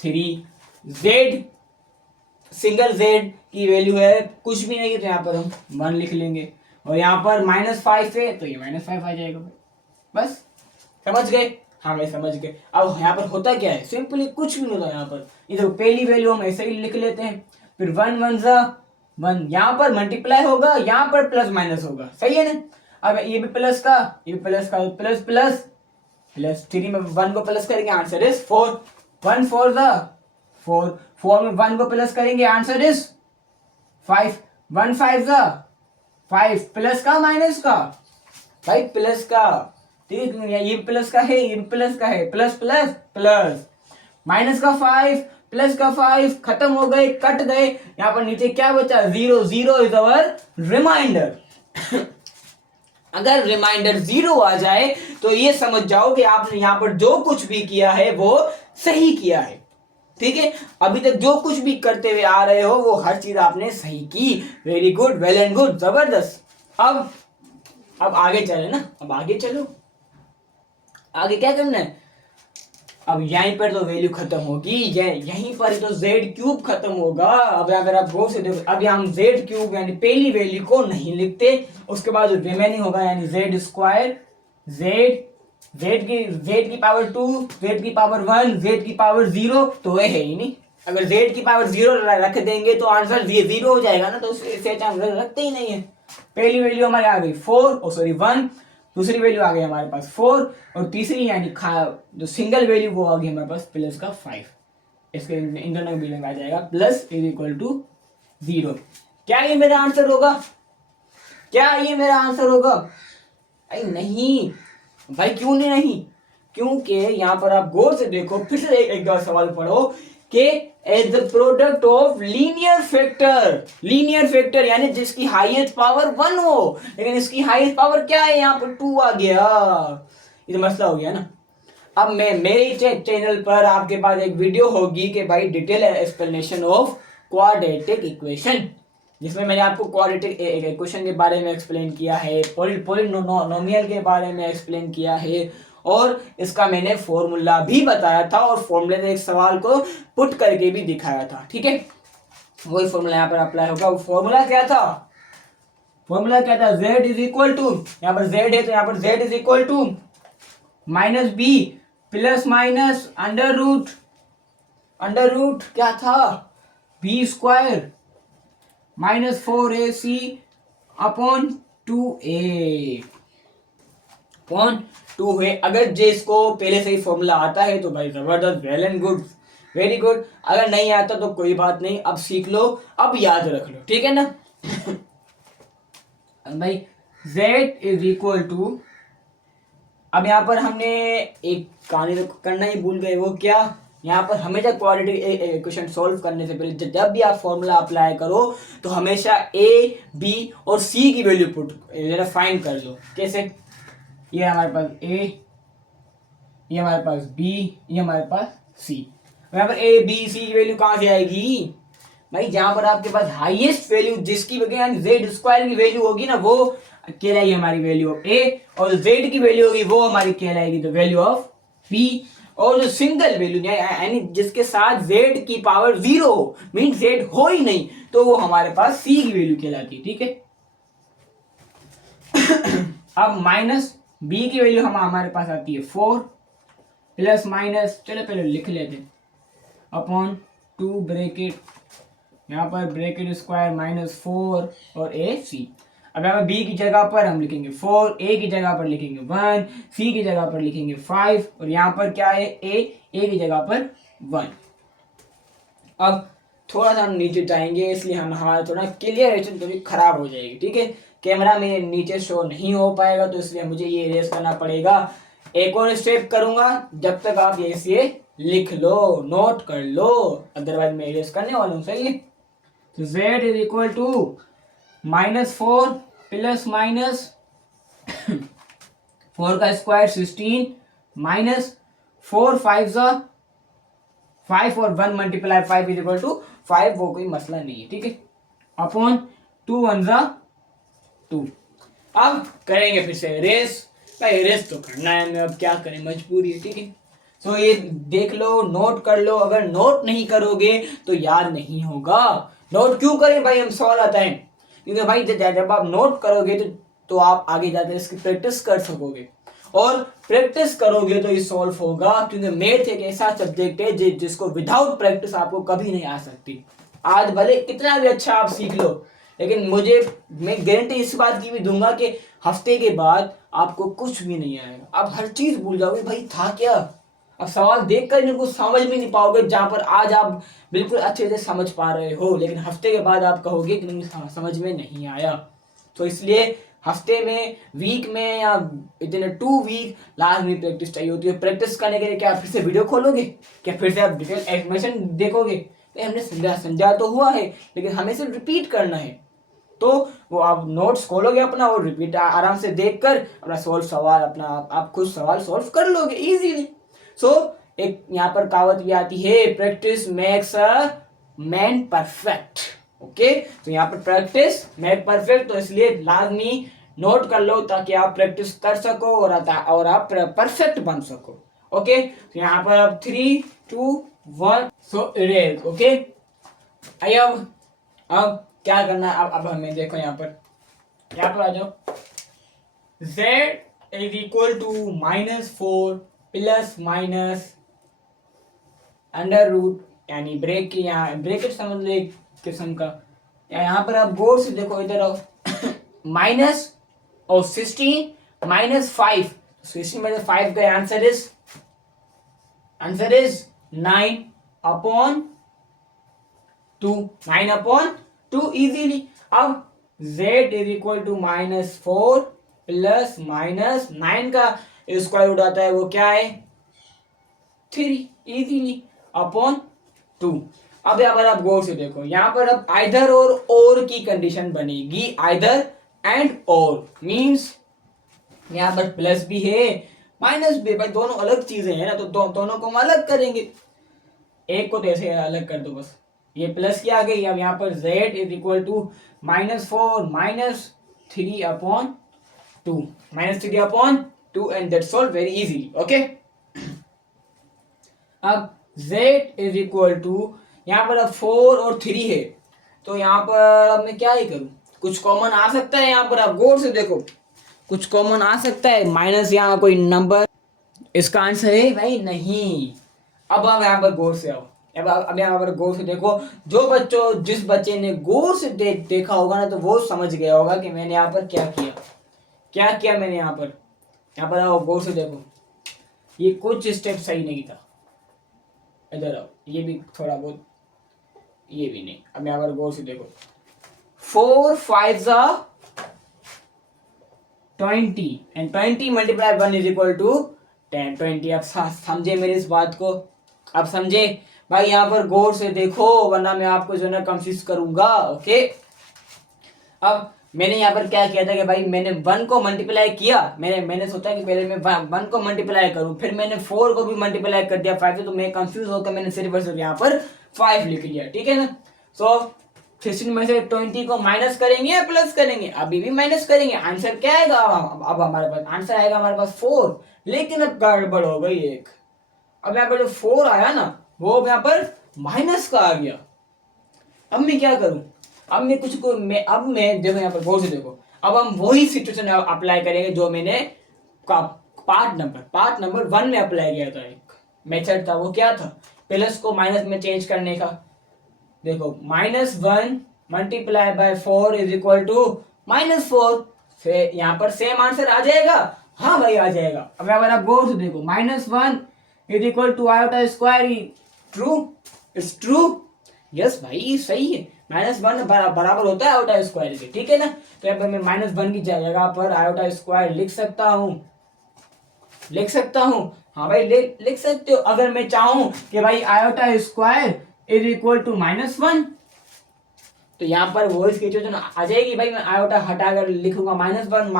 3, z सिंगल z की वैल्यू है कुछ भी नहीं है, तो यहाँ पर हम 1 लिख लेंगे, और यहाँ पर -5 है तो ये -5 आ जाएगा। बस समझ गए, हाँ मैं समझ गए। अब यहाँ पर होता क्या है, सिंपली कुछ भी नहीं होता यहाँ पर, इधर पहली वैल्यू हम ऐसे ही लिख लेते हैं, फिर 1 1 जा 1, यहाँ पर मल्टीप्लाई होगा, यहाँ पर प्लस माइनस होगा, सही है ना। अब ये भी प्लस का, ये भी प्लस का, प्लस प्लस प्लस 3 में 1 को प्लस करेंगे, आंसर इज 4, 1 4 जा 4, 4 में 1 को प्लस करेंगे, आंसर इज 5, 1 5 जा 5, प्लस का माइनस का भाई, प्लस का, ठीक है, ये प्लस का है, ये प्लस का है, प्लस प्लस प्लस, माइनस का 5 प्लस का 5 खत्म हो गए, कट गए, यहाँ पर नीचे क्या बचा, 0, 0 इज अवर रिमाइंडर। अगर रिमाइंडर 0 आ जाए तो ये समझ जाओ कि आपने यहां पर जो कुछ भी किया है वो सही किया है। ठीक है, अभी तक जो कुछ भी करते हुए आ रहे हो वो हर चीज आपने सही की। Very good, well and good, जबरदस्त। अब आगे चले ना, अब आगे चलो। आगे क्या करना है? अब यहीं पर तो वैल्यू खत्म होगी, यहीं पर तो जेड क्यूब खत्म होगा। अब अगर आप गौर से देखो, अब हम जेड क्यूब यानी पहली वैल्यू को नहीं लिखते, उसके बाद जो रिमेनिंग होगा यानी जेड स्क्वायर, जेड की पावर 2, जेड की पावर 1, जेड की पावर 0, तो वह है ही नहीं। अगर जेड की पावर 0 रख देंगे तो आंसर 0 हो जाएगा ना, तो उसे हम रखते ही नहीं है। पहली वैल्यू हमारी आ गई 1, दूसरी वैल्यू आ गई हमारे पास 4, और तीसरी यानी जो सिंगल वैल्यू वो आ गई हमारे पास प्लस का 5। इसके इन दोनों बिलिंग आ जाएगा प्लस इज इक्वल टू 0। क्या ये मेरा आंसर होगा? क्या ये मेरा आंसर होगा? अरे नहीं भाई, क्यों नहीं? क्योंकि यहां पर आप गौर से देखो, फिर से एक बार सवाल पढ़ो कि as the product of linear factor यानी जिसकी हाईएस्ट पावर 1 हो, लेकिन इसकी हाईएस्ट पावर क्या है? यहाँ पर 2 आ गया। ये तो मसला हो गया ना। अब मैं मेरे चैनल पर आपके पास एक वीडियो होगी कि भाई detail explanation of quadratic equation, जिसमें मैंने आपको क्वाड्रेटिक इक्वेशन के बारे में एक्सप्लेन किया है, पॉलिनोमियल के बारे में एक्सप्लेन किया है, और इसका मैंने फॉर्मूला भी बताया था, और फॉर्मूले से एक सवाल को पुट करके भी दिखाया था। ठीक है, वही फॉर्मूला यहाँ पर अप्लाई होगा। वो फॉर्मूला क्या था? z इज इक्वल टू, यहाँ पर z है तो यहाँ पर z is equal to minus b plus minus under root क्या था? B square minus 4ac upon 2a upon 2 है। अगर जे इसको पहले से ही फॉर्मूला आता है तो भाई जबरदस्त, well and good, very good. अगर नहीं आता तो कोई बात नहीं, अब सीख लो, अब याद रख लो, ठीक है ना। भाई z इज इक्वल टू, अब यहाँ पर हमने एक कहानी तो करना ही भूल गए, वो क्या? यहाँ पर हमेशा क्वाड्रेटिक इक्वेशन सॉल्व करने से पहले जब भी आप फॉर्मूला अप्लाई करो तो हमेशा a, b और c की वैल्यू जरा फाइंड कर लो। कैसे? ये हमारे पास a, ये हमारे पास b, ये हमारे पास c। यहाँ पर a, b, c की वैल्यू कहाँ से आएगी? भाई जहां पर आपके पास हाईएस्ट वैल्यू जिसकी वजह जेड स्क्वायर की वैल्यू होगी ना, वो कहलाएगी हमारी वैल्यू ऑफ ए, और जेड की वैल्यू होगी वो हमारी कहलाएगी द वैल्यू ऑफ पी। और जो सिंगल वैल्यू यानी जिसके साथ जेड की पावर 0 हो, मीन जेड हो ही नहीं, तो वो हमारे पास सी की वैल्यू कहलाती है। ठीक है, अब माइनस बी की वैल्यू हमारे पास आती है 4 प्लस माइनस, चलो पहले लिख लेते, अपॉन 2 ब्रैकेट, यहाँ पर ब्रैकेट स्क्वायर माइनस 4 और ए सी। अब यहाँ बी की जगह पर हम लिखेंगे 4, ए की जगह पर लिखेंगे 1, सी की जगह पर लिखेंगे 5, और यहाँ पर क्या है? ए की जगह पर 1। अब थोड़ा सा हम नीचे जाएंगे, इसलिए हम हमारा थोड़ा क्लियरेशन थोड़ी खराब हो जाएगी। ठीक है, कैमरा में नीचे शो नहीं हो पाएगा, तो इसलिए मुझे ये इरेज करना पड़ेगा। एक और स्टेप करूंगा, जब तक आप ये लिख लो, नोट कर लो, अदरवाइज मैं इरेज करने वाला हूँ। सही है, तो z is equal to -4 plus minus 4 का स्क्वायर 16 माइनस 4 5 5 और 1 मल्टीप्लाई 5 इज इक्वल टू 5, वो कोई मसला नहीं है। ठीक है, अपॉन 2 1 2। अब करेंगे फिर से रेस, भाई रेस तो करना है, मैं अब क्या करें, मजबूरी है। ठीक है, तो ये देख लो, नोट कर लो। अगर नोट नहीं करोगे तो याद नहीं होगा। नोट क्यों करें भाई, हम सवाल आता है, क्योंकि भाई जब आप नोट करोगे तो आप आगे जाकर इसकी प्रैक्टिस कर सकोगे, और प्रैक्टिस करोगे तो ये सॉल्व होगा। क्योंकि मैथ एक ऐसा सब्जेक्ट है जिसको विदाउट प्रैक्टिस आपको कभी नहीं आ सकती। आज भले कितना भी अच्छा आप सीख लो, लेकिन मैं गारंटी इस बात की भी दूंगा कि हफ्ते के बाद आपको कुछ भी नहीं आएगा। आप हर चीज भूल जाओगे, भाई था क्या। अब सवाल देखकर इनको समझ भी नहीं पाओगे, जहां पर आज आप बिल्कुल अच्छे से समझ पा रहे हो, लेकिन हफ्ते के बाद आप कहोगे कि नहीं समझ में नहीं आया। तो इसलिए हफ्ते में, वीक में, या इतने 2 वीक लाजमी प्रैक्टिस चाहिए होती है। प्रैक्टिस करने के लिए क्या फिर से वीडियो खोलोगे, क्या फिर से आप डिटेल एक्सप्लेनेशन देखोगे? हमने समझा तो हुआ है, लेकिन हमें सिर्फ रिपीट करना है। तो वो आप नोट्स खोलोगे अपना और रिपीट आराम से देखकर अपना सवाल अपना आप खुद सवाल सॉल्व कर लोगे इजीली। सो एक यहाँ पर कहावत भी आती है, practice makes a man perfect. Okay, तो यहाँ पर प्रैक्टिस मेक परफेक्ट, तो इसलिए लाजमी नोट कर लो ताकि आप प्रैक्टिस कर सको और आप परफेक्ट बन सको। ओके, तो यहाँ पर अब 3 2 1 सो इरेज। ओके, अब क्या करना है, अब हमें देखो यहाँ पर आ जाओ। z is equal to -4 plus minus under root, यानी ब्रेकेट समझ लो एक किस्म का। यहाँ पर आप गौर से देखो, इधर आओ माइनस और 16 -5, 16 में 5 का आंसर इज 9/2, 9/2 इजीली। अब z is equal to -4 plus minus 9 का स्क्वायर रूट आता है, वो क्या है 3 इजीली अपॉन 2। अब यहाँ पर आप गौर से देखो, यहाँ पर अब आइदर और की कंडीशन बनेगी, आइदर एंड और मींस यहाँ पर प्लस भी है माइनस भी, भाई दोनों अलग चीजें हैं ना, तो दोनों को हम अलग करेंगे। एक को तो ऐसे अलग कर दो बस, ये प्लस की आ गई। अब यहाँ पर z is equal to -4 -3/2 and that's all very easily. Okay, अब z इज इक्वल टू, यहाँ पर अब 4 और 3 है, तो यहाँ पर अब मैं क्या ही करूँ, कुछ कॉमन आ सकता है। यहाँ पर आप गौर से देखो, कुछ कॉमन आ सकता है, माइनस यहाँ कोई नंबर, इसका आंसर है भाई नहीं। अब आप यहाँ पर गौर से आओ, अब यहाँ पर गौर से देखो, जिस बच्चे ने गौर से देखा होगा ना, तो वो समझ गया होगा कि मैंने यहाँ पर क्या किया मैंने यहाँ पर आओ गौर से देखो, ये कुछ स्टेप सही नहीं था। इधर आओ, ये भी थोड़ा बहुत, ये भी नहीं। अब यहाँ पर गौर से देखो, 4 5 20 and 20 multiply 1 is equal to 10 20। अब समझे मेरी इस बात को, अब समझे भाई, यहाँ पर गौर से देखो वरना मैं आपको जो है ना कंफ्यूज करूंगा। ओके, अब मैंने यहाँ पर क्या किया था कि भाई मैंने 1 को मल्टीप्लाई किया, मैंने सोचा कि पहले मैं 1 को मल्टीप्लाई करूं, फिर मैंने 4 को भी मल्टीप्लाई कर दिया 5 से, तो मैं कंफ्यूज होकर मैंने सिर्फ यहाँ पर 5 लिख लिया, ठीक है ना। सो 16 में से 20 को माइनस करेंगे या प्लस करेंगे, अभी भी माइनस करेंगे, आंसर क्या आएगा, अब हमारे पास आंसर आएगा हमारे पास 4। लेकिन अब गड़बड़ हो गई एक, अब यहाँ पर जो 4 आया ना, वो यहाँ पर माइनस का आ गया। अब मैं क्या करूं, अब मैं देखो यहाँ पर गौर से देखो, अब हम वही सिचुएशन अप्लाई करेंगे जो मैंने पार्ट नंबर 1 में अप्लाई किया था। एक मेथड था, वो क्या था, प्लस को माइनस में चेंज करने का। देखो -1 multiply by 4 is equal to -4, फिर यहाँ पर सेम आंसर आ जाएगा। हाँ भाई आ जाएगा। अब यहाँ पर आप गौर से देखो, -1 is equal to iota square, true, it's true, yes भाई सही है। -1 बराबर होता है आयोटा स्क्वायर के, ठीक है ना। तो यहाँ पर मैं -1 की जगह पर आयोटा स्क्वायर लिख सकता हूँ। हाँ भाई लिख सकते हो। अगर मैं चाहूं कि भाई iota square is equal to -1, तो यहाँ पर वो सिचुएशन आ जाएगी भाई, मैं आयोटा हटाकर लिखूंगा -1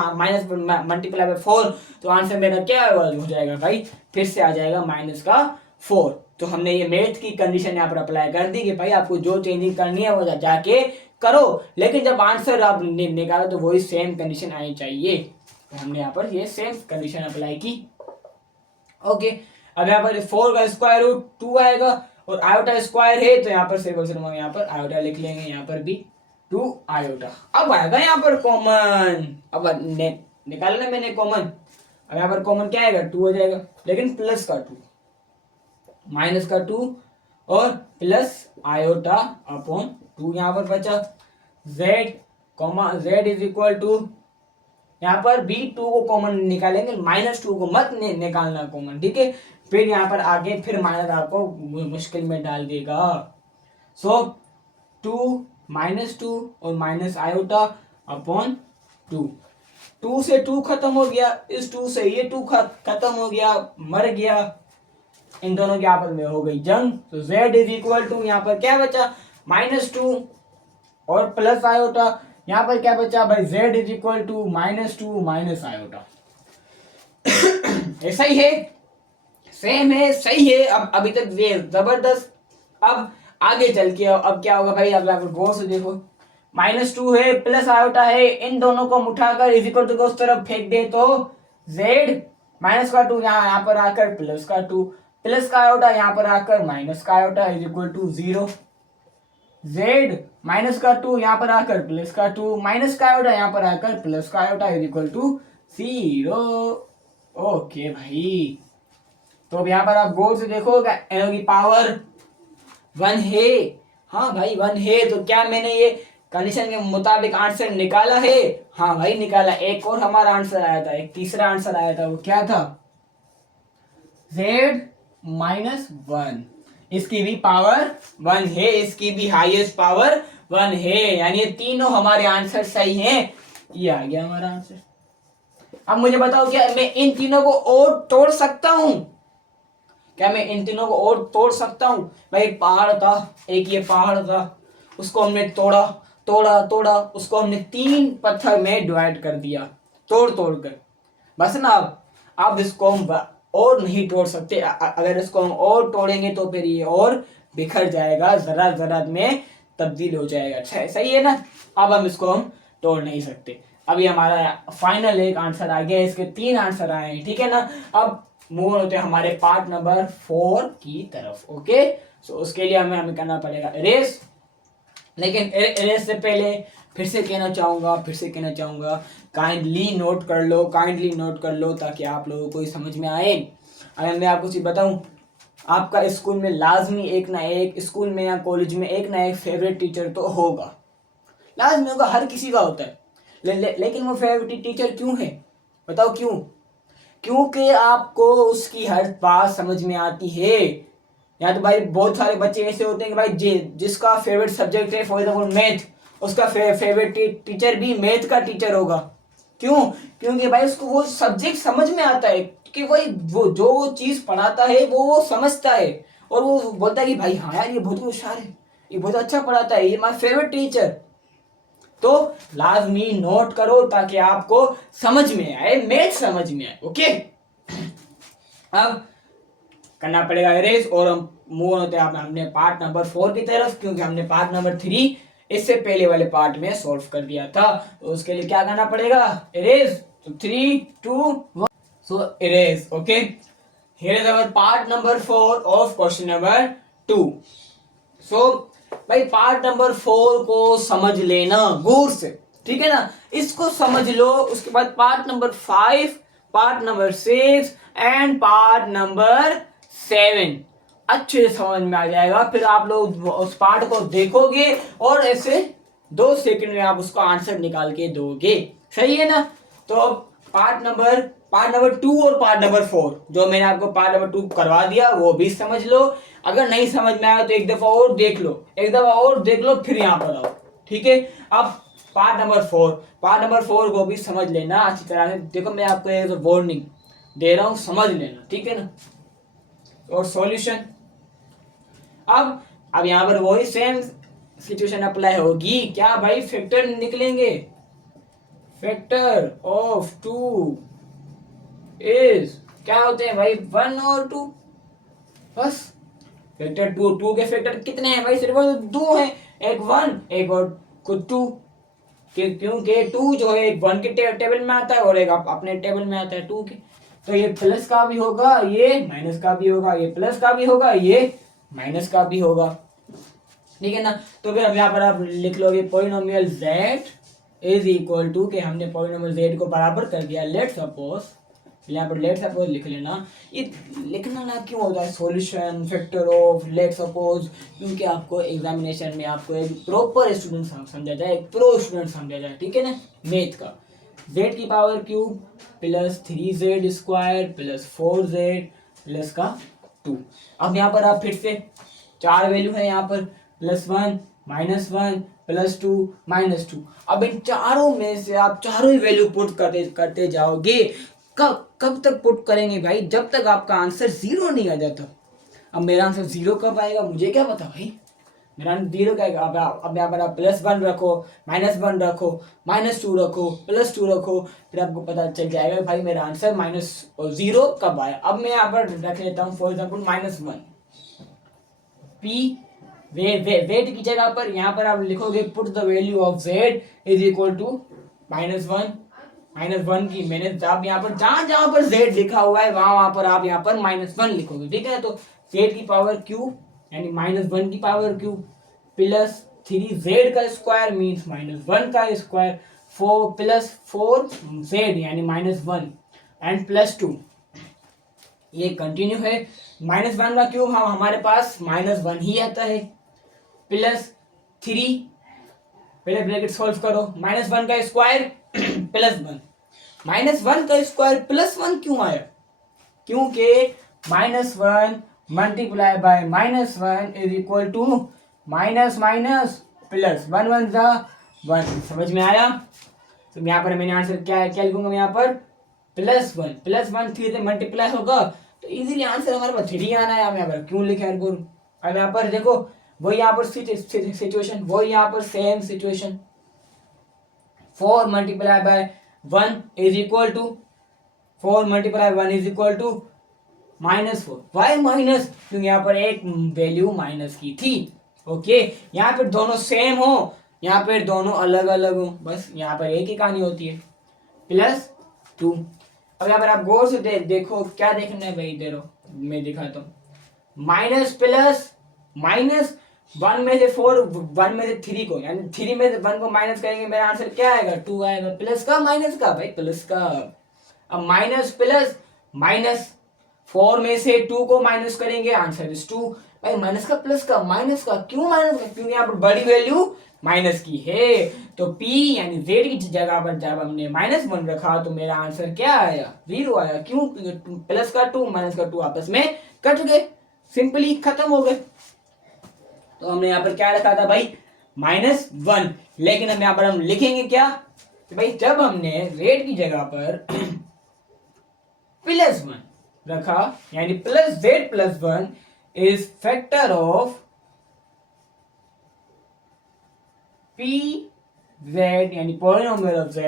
मल्टीप्लाई बाय 4, तो आंसर मेरा क्या हो जाएगा भाई, फिर से आ जाएगा -4। तो हमने ये मैथ की कंडीशन यहाँ पर अप्लाई कर दी कि भाई आपको जो चेंजिंग करनी है वो जाके करो, लेकिन जब आंसर आप निकालो तो वही सेम कंडीशन आनी चाहिए। तो हमने यहाँ पर ये सेम कंडीशन अप्लाई की। ओके, अब यहाँ पर 4 का स्क्वायर रूट 2 आएगा और आयोटा स्क्वायर है, तो यहाँ पर सिर्फ हम यहाँ पर आयोटा लिख लेंगे, यहाँ पर भी 2 आयोटा। अब आएगा यहाँ पर कॉमन, अब निकालना मैंने कॉमन। अब यहाँ पर कॉमन क्या आएगा, 2 हो जाएगा, लेकिन प्लस का 2, माइनस का 2 और प्लस आयोटा अपॉन 2 यहाँ पर बचा। z इज इक्वल टू, यहाँ पर भी 2 को कॉमन निकालेंगे, -2 को मत निकालना कॉमन, ठीक है। फिर यहाँ पर आगे फिर माइनस आपको मुश्किल में डाल देगा। सो 2 -2 और माइनस आयोटा अपॉन 2 से 2 खत्म हो गया, इस 2 से ये 2 खत्म हो गया, मर गया, इन दोनों के आपस में हो गई जंग। तो z इज इक्वल टू, यहाँ पर क्या बचा, -2 और प्लस आयोटा, यहाँ पर क्या बचा भाई, z is equal to -2 minus iota. ऐसा ही है, सेम है, सही है। अब अभी तक ये जबरदस्त। अब आगे चल के अब क्या होगा भाई, अब आप गौर से देखो, -2 है प्लस आयोटा है, इन दोनों को उठाकर इज इक्वल टू को उस तरफ फेंक दे तो z -2 यहाँ पर आकर +2, प्लस का आयोटा यहाँ पर आकर माइनस का iota is equal to 0, z -2 यहाँ पर आकर +2, माइनस का आयोटा यहाँ पर आकर प्लस का iota is equal to 0। Okay भाई, तो अब यहाँ पर आप गौर से देखो एनो की पावर 1 है। हाँ भाई 1 है, तो क्या मैंने ये कंडीशन के मुताबिक आंसर निकाला है? हाँ भाई निकाला। एक और हमारा आंसर आया था, एक तीसरा आंसर आया था, वो क्या था, z -1, इसकी भी पावर 1 है, इसकी भी हाईएस्ट पावर 1 है, यानी ये तीनों हमारे आंसर सही हैं। ये आ गया हमारा आंसर। अब मुझे बताओ, क्या मैं इन तीनों को और तोड़ सकता हूं? क्या मैं इन तीनों को और तोड़ सकता हूं? भाई एक पहाड़ था, एक ये पहाड़ था, उसको हमने तोड़ा तोड़ा तोड़ा, उसको हमने 3 पत्थर में डिवाइड कर दिया, तोड़ तोड़ कर, बस ना। अब इसको हम और नहीं तोड़ सकते। अगर इसको हम और तोड़ेंगे तो फिर ये और बिखर जाएगा, जरा जरा में तब्दील हो जाएगा। अच्छा सही है ना। अब हम इसको हम तोड़ नहीं सकते। अभी हमारा फाइनल एक आंसर आ गया, इसके 3 आंसर आए हैं, ठीक है ना। अब मूव होते हैं हमारे पार्ट नंबर 4 की तरफ। ओके, सो उसके लिए हमें करना पड़ेगा इरेज। लेकिन इरेज से पहले फिर से कहना चाहूंगा काइंडली नोट कर लो ताकि आप लोगों को समझ में आए। अगर मैं आपको चीज बताऊं, आपका स्कूल में लाजमी एक ना एक, स्कूल में या कॉलेज में एक ना एक फेवरेट टीचर तो होगा, लाजमी होगा, हर किसी का होता है। लेकिन वो फेवरेट टीचर क्यों है? बताओ क्यों? क्योंकि आपको उसकी हर बात समझ में आती है। या तो भाई बहुत सारे बच्चे ऐसे होते हैं कि भाई जिसका फेवरेट सब्जेक्ट है फॉर एग्जाम्पल मैथ, उसका फेवरेट टीचर भी मैथ का टीचर होगा। क्यों? क्योंकि भाई उसको वो सब्जेक्ट समझ में आता है, कि भाई वो जो चीज पढ़ाता है वो समझता है, और वो बोलता है कि भाई हाँ यार ये बहुत होशियार है, ये बहुत अच्छा पढ़ाता है, ये माय फेवरेट टीचर। तो लाजमी नोट करो ताकि आपको समझ में आए, मैथ समझ में आए। ओके, अब करना पड़ेगा इरेज, और हम मूव होते हैं हमने पार्ट नंबर 4 की तरफ, क्योंकि हमने पार्ट नंबर 3 इससे पहले वाले पार्ट में सॉल्व कर दिया था। तो उसके लिए क्या करना पड़ेगा, इरेज। तो 3 2 1, so erase. Okay, here is our part number 4 of question number 2। So भाई पार्ट नंबर 4 को समझ लेना गौर से, ठीक है ना, इसको समझ लो। उसके बाद part number 5, part number 6 and part number 7 अच्छे से समझ में आ जाएगा। फिर आप लोग उस पार्ट को देखोगे और ऐसे 2 सेकंड में आप उसका आंसर निकाल के दोगे, सही है ना। तो पार्ट नंबर 2 और पार्ट नंबर 4 जो मैंने आपको पार्ट नंबर 2 करवा दिया वो भी समझ लो। अगर नहीं समझ में आया तो एक दफा और देख लो, फिर यहाँ पर आओ, ठीक है। अब पार्ट नंबर 4 को भी समझ लेना अच्छी तरह से। देखो मैं आपको एक वार्निंग दे रहा हूँ, समझ लेना, ठीक है ना। और सॉल्यूशन, अब यहाँ पर वही सेम सिचुएशन अप्लाई होगी। क्या भाई, फैक्टर निकलेंगे। फैक्टर ऑफ 2 इज क्या होते हैं भाई, 1 और 2, बस। फैक्टर 2 के फैक्टर कितने हैं भाई, सिर्फ 2 हैं, एक 1 एक और 2। क्योंकि 2 जो है 1 के टेबल में आता है और एक अपने टेबल में आता है 2 के। तो ये प्लस का भी होगा, ये माइनस का भी होगा, ये प्लस का भी होगा, ये माइनस का भी होगा, ठीक है ना। तो फिर अब यहाँ पर आप लिख लोगे polynomial z is equal to के हमने पॉलिनोमियल z को बराबर कर दिया, लेट सपोज लिख लेना। ये लिखना ना क्यों होता है solution, factor of, let suppose, क्योंकि आपको एग्जामिनेशन में आपको एक प्रॉपर स्टूडेंट समझा जाए, एक प्रो स्टूडेंट समझा जाए, ठीक है ना। मैथ का z की power cube plus 3z square plus 4z plus का 2। अब यहाँ पर आप फिर से 4 वैल्यू है यहाँ पर, +1 -1 +2 -2। अब इन चारों में से आप चारों ही वैल्यू पुट करते जाओगे। कब तक पुट करेंगे भाई, जब तक आपका आंसर 0 नहीं आ जाता। अब मेरा आंसर 0 कब आएगा मुझे क्या पता भाई, मेरा आंसर 0 क्या आएगा। अब यहाँ पर आप +1 रखो, -1 रखो, -2 रखो, +2 रखो, फिर आपको पता चल जाएगा भाई मेरा आंसर -0 कब आया। अब मैं यहाँ पर रख लेता हूँ फॉर एग्जाम्पल -1 p वेट की जगह पर यहाँ पर आप लिखोगे put the value of z is equal to -1 की मैंने आप यहाँ पर जहां पर z लिखा हुआ है वहां पर आप यहाँ पर -1 लिखोगे, ठीक है। तो z की पावर क्यू यानी -1 की पावर क्यू प्लस 3z का स्क्वायर मीन्स -1 का स्क्वायर 4 प्लस 4z यानी -1 एंड +2 ये कंटिन्यू है। -1 का क्यूब हम हमारे पास -1 ही आता है +3 पहले ब्रैकेट सॉल्व करो -1 का स्क्वायर +1 -1 का स्क्वायर +1 क्यों आया क्योंकि -1 multiply by -1 is equal to minus minus plus 1 1 जा 1 समझ में आया। तो यहाँ पर मैंने आंसर क्या लिखूंगा यहाँ पर +1 3 से मल्टीप्लाई होगा तो इजीली आंसर हमारे पास 3 आना है। हम यहाँ पर क्यों लिखे अब यहाँ पर देखो वही यहाँ पर सिचुएशन वही यहाँ पर same situation 4 multiply by 1 is equal to 4 multiply 1 is equal to -4 why minus क्योंकि यहाँ पर एक वैल्यू माइनस की थी। ओके यहाँ पर दोनों सेम हो यहाँ पर दोनों अलग अलग हो बस यहाँ पर एक ही कहानी होती है +2। अब यहाँ पर आप गौर से देखो क्या देखना है भाई देखो मैं दिखाता हूँ माइनस प्लस माइनस 1 में से 4 1 में से 3 को यानी 3 में से 1 को माइनस करेंगे मेरा आंसर क्या आएगा 2 आएगा प्लस का माइनस का भाई प्लस का। अब माइनस प्लस माइनस 4 में से 2 को माइनस करेंगे आंसर इज 2 भाई माइनस का प्लस का माइनस का क्यों माइनस का क्योंकि यहाँ पर बड़ी वैल्यू माइनस की है तो p यानी z की जगह पर जब हमने -1 रखा तो मेरा आंसर क्या आया 0 आया क्यों प्लस का 2 माइनस का 2 आपस में कट गए सिंपली खत्म हो गए। तो हमने यहाँ पर क्या रखा था भाई -1 लेकिन हम यहाँ पर हम लिखेंगे क्या कि भाई जब हमने z की जगह पर +1 रखा यानी +z+1 is factor of p z यानी पॉलिनोमियल ऑफ z।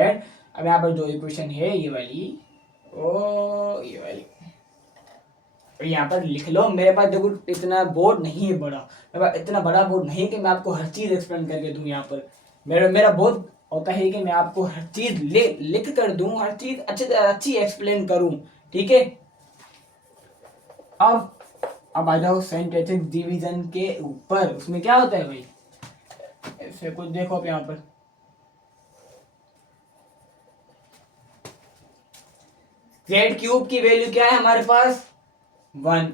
अब यहाँ पर जो इक्वेशन है ये वाली ये वाली यहाँ पर लिख लो। मेरे पास देखो इतना बोर्ड नहीं है बड़ा मेरे पास इतना बड़ा बोर्ड नहीं कि मैं आपको हर चीज एक्सप्लेन करके दूं। यहाँ पर मेरा बहुत होता है कि मैं आपको हर चीज लिख कर दूं हर चीज अच्छी एक्सप्लेन करूं ठीक है। अब आ जाओ सेंटेंस डिवीजन के ऊपर उसमें क्या होता है भाई ऐसे कुछ देखो आप यहाँ पर z क्यूब की वैल्यू क्या है हमारे पास 1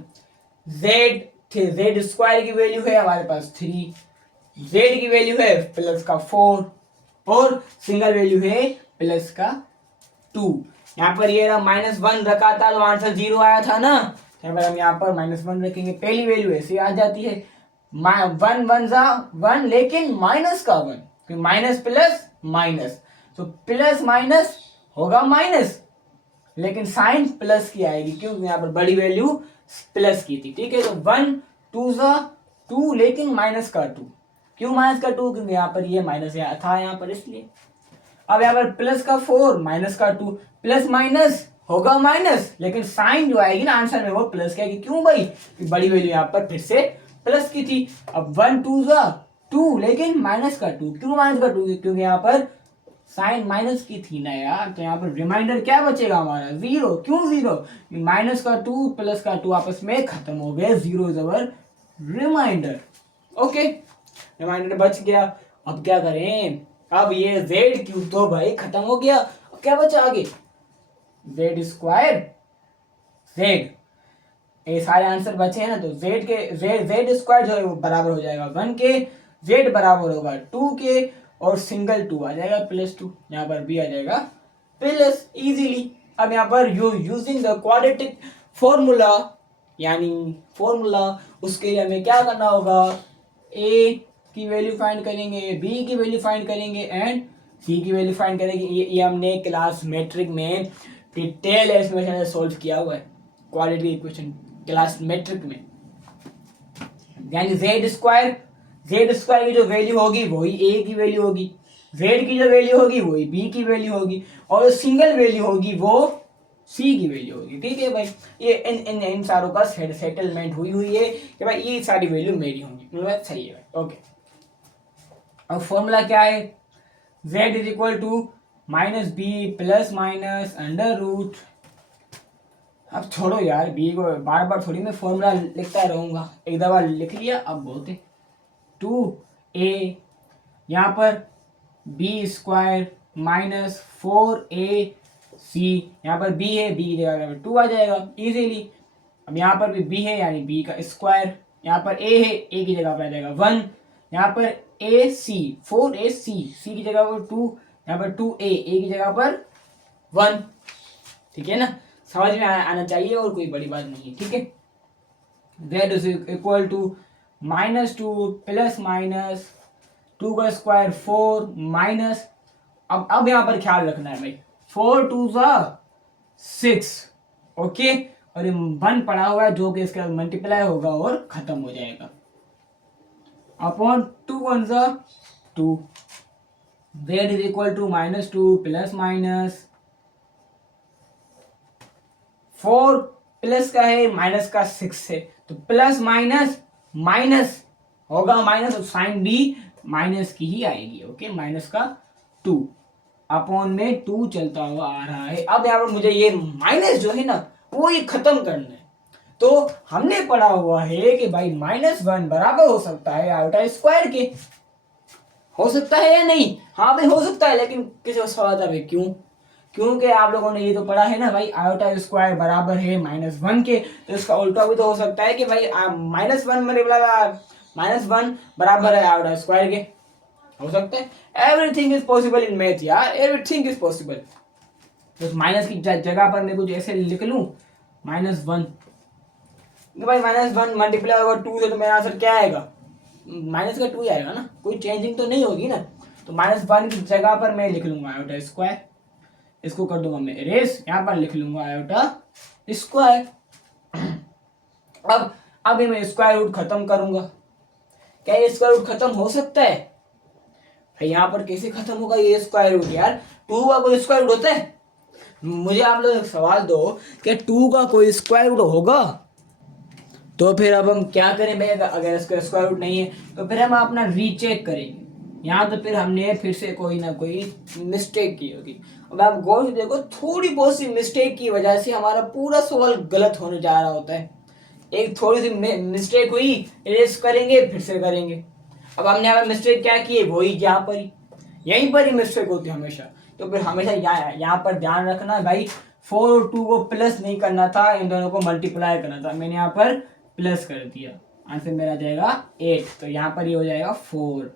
z स्क्वायर की वैल्यू है हमारे पास 3 z की वैल्यू है प्लस का 4 और सिंगल वैल्यू है प्लस का 2। यहाँ पर ये -1 रखा था तो आंसर 0 आया था ना यहाँ पर हम यहाँ पर -1 रखेंगे पहली वैल्यू ऐसे आ जाती है 1 1 जा 1 लेकिन माइनस का 1 माइनस प्लस माइनस तो प्लस माइनस होगा माइनस लेकिन साइन प्लस की आएगी क्योंकि यहाँ पर बड़ी वैल्यू प्लस की थी ठीक है। तो 1 2 जा 2 लेकिन माइनस का 2 क्यों माइनस का 2 क्योंकि यहाँ पर ये माइनस था यहाँ पर इसलिए। अब यहाँ पर प्लस का 4 माइनस का 2 प्लस माइनस होगा माइनस लेकिन साइन जो आएगी ना आंसर में वो प्लस की आएगी क्यों भाई बड़ी वैल्यू यहाँ पर फिर से प्लस की थी। अब 1 2 जा 2 लेकिन माइनस का 2 क्यों माइनस का 2 क्योंकि यहाँ पर साइन माइनस की थी ना यार तो यहाँ पर रिमाइंडर क्या बचेगा हमारा 0 क्यों 0 माइनस का 2 प्लस का 2 आपस में खत्म हो गए 0 is our reminder. Okay reminder बच गया। अब क्या करें अब ये z क्यूब तो भाई खत्म हो गया अब क्या बचा आगे z स्क्वायर z ये सारे आंसर बचे हैं ना तो z स्क्वायर जो है वो बराबर हो जाएगा 1 के z बराबर होगा 2 के और सिंगल 2 आ जाएगा +2 यहाँ पर भी आ जाएगा प्लस इजीली। अब यहाँ पर यूजिंग द क्वाड्रेटिक फॉर्मूला यानी फॉर्मूला उसके लिए हमें क्या करना होगा a की वैल्यू फाइंड करेंगे b की वैल्यू फाइंड करेंगे एंड c की वैल्यू फाइंड करेंगे। ये हमने क्लास मैट्रिक में डिटेल एक्सप्लेनेशन सॉल्व किया हुआ है क्वाड्रेटिक इक्वेशन क्लास मैट्रिक में यानी z स्क्वायर जेड स्क्वायर की जो वैल्यू होगी वही ए की वैल्यू होगी, जेड की जो वैल्यू होगी वही बी की वैल्यू होगी, और जो सिंगल वैल्यू होगी वो सी की वैल्यू होगी। ठीक है भाई, ये इन इन इन सारों का सेटलमेंट हुई है कि भाई ये सारी वैल्यू मेरी होंगी, मतलब सही है भाई। ओके, अब फॉर्मूला क्या है, z is equal to minus b plus minus under root, अब छोड़ो यार बी को बार बार थोड़ी मैं फॉर्मूला लिखता रहूंगा, एक दफा लिख लिया अब बहुत है। 2a यहाँ पर बी स्क्वायर माइनस 4ac, यहाँ पर b है, b की जगह 2 आ जाएगा इजीली। अब यहाँ पर भी b है यानी b का स्क्वायर, यहाँ पर a है, a की जगह पर आ जाएगा 1, यहाँ पर ac 4ac, c की जगह पर 2, यहाँ पर 2a, a की जगह पर 1। ठीक है ना, समझ में आना चाहिए और कोई बड़ी बात नहीं है। ठीक है, z is equal to minus 2 plus minus 2 का स्क्वायर 4 माइनस, अब यहाँ पर ख्याल रखना है भाई 4 2 6, ओके, और ये 1 पड़ा हुआ है जो कि इसका मल्टीप्लाई होगा और खत्म हो जाएगा upon 2 1 2, z is equal to minus 2 plus minus 4 plus का है माइनस का 6 है, तो प्लस माइनस माइनस होगा माइनस, और साइन भी माइनस की ही आएगी। ओके, माइनस का 2 अपॉन में 2 चलता हुआ आ रहा है। अब यहाँ पर मुझे ये माइनस जो है ना वो ये खत्म करना है, तो हमने पढ़ा हुआ है कि भाई -1 बराबर हो सकता है आयोटा स्क्वायर के, हो सकता है या नहीं? हाँ भाई हो सकता है, लेकिन किसी को सवाल था भाई क्यों? क्योंकि आप लोगों ने ये तो पढ़ा है ना भाई आयोटा स्क्वायर बराबर है -1 के, तो इसका उल्टा भी तो हो सकता है कि भाई -1 -1 बराबर है आयोटा स्क्वायर के, हो सकता है। Everything is possible in math यार, एवरीथिंग इज पॉसिबल। तो माइनस की जगह पर मैं कुछ ऐसे लिख लूं -1, तो भाई -1 मल्टीप्लाई होगा 2 से, तो मेरा आंसर क्या आएगा? माइनस का 2 ही आएगा ना, कोई चेंजिंग तो नहीं होगी ना। तो -1 की जगह पर मैं लिख लूंगा आयोटा स्क्वायर, इसको कर दूंगा मैं इरेज, यहाँ पर लिख लूंगा आयोटा स्क्वायर। अब मैं स्क्वायर रूट खत्म करूंगा, क्या ये स्क्वायर रूट खत्म हो सकता है? भाई यहाँ पर कैसे खत्म होगा ये स्क्वायर रूट यार? 2 का कोई स्क्वायर रूट होता है? मुझे आप लोग एक सवाल दो कि 2 का कोई स्क्वायर रूट होगा? तो फिर अब हम क्या करें भाई, अगर इसका स्क्वायर रूट नहीं है तो फिर हम अपना रीचेक करेंगे। यहाँ तो फिर हमने फिर से कोई ना कोई मिस्टेक की होगी। अब आप गौर से देखो, थोड़ी बहुत सी मिस्टेक की वजह से हमारा पूरा सवाल गलत होने जा रहा होता है। एक थोड़ी सी मिस्टेक हुई, इरेज करेंगे फिर से करेंगे। अब हमने यहाँ पर मिस्टेक क्या की है, वही यहाँ पर ही, यहीं पर ही मिस्टेक होती है हमेशा। तो फिर हमेशा यहाँ पर ध्यान रखना भाई, 4 और 2 को प्लस नहीं करना था, इन दोनों को मल्टीप्लाई करना था। मैंने यहाँ पर प्लस कर दिया, आंसर मेरा जाएगा 8, तो यहाँ पर ये हो जाएगा 4।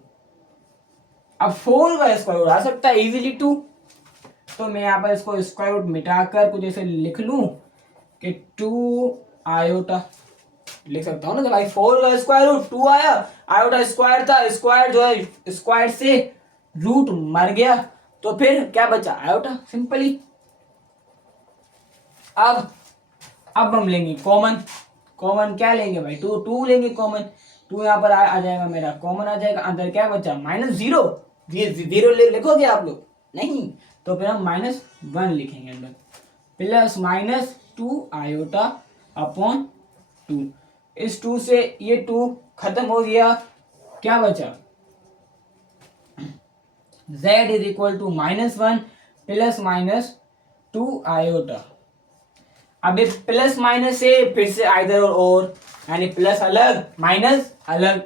अब 4 का स्क्वायर रूट आ सकता है इजीली 2, तो मैं यहाँ पर इसको स्क्वायर रूट मिटाकर कुछ ऐसे लिख लूं कि 2 आयोटा लिख सकता हूँ ना, तो भाई 4 का स्क्वायर रूट 2 आया, आयोटा स्क्वायर था, स्क्वायर जो है स्क्वायर से रूट मर गया, तो फिर क्या बचा? Iota, simply. अब हम लेंगे कॉमन क्या लेंगे भाई? 2 लेंगे कॉमन, 2 यहाँ पर आ जाएगा, मेरा कॉमन आ जाएगा, अंदर क्या बचा? -0 लिखोगे आप लोग? नहीं, तो फिर हम -1 लिखेंगे अंदर, प्लस -2 आयोटा अपॉन 2। इस 2 से ये 2 खत्म हो गया, क्या बचा? z is equal to -1 plus -2 iota. अब ये प्लस माइनस से फिर से आइदर और यानी प्लस अलग माइनस अलग,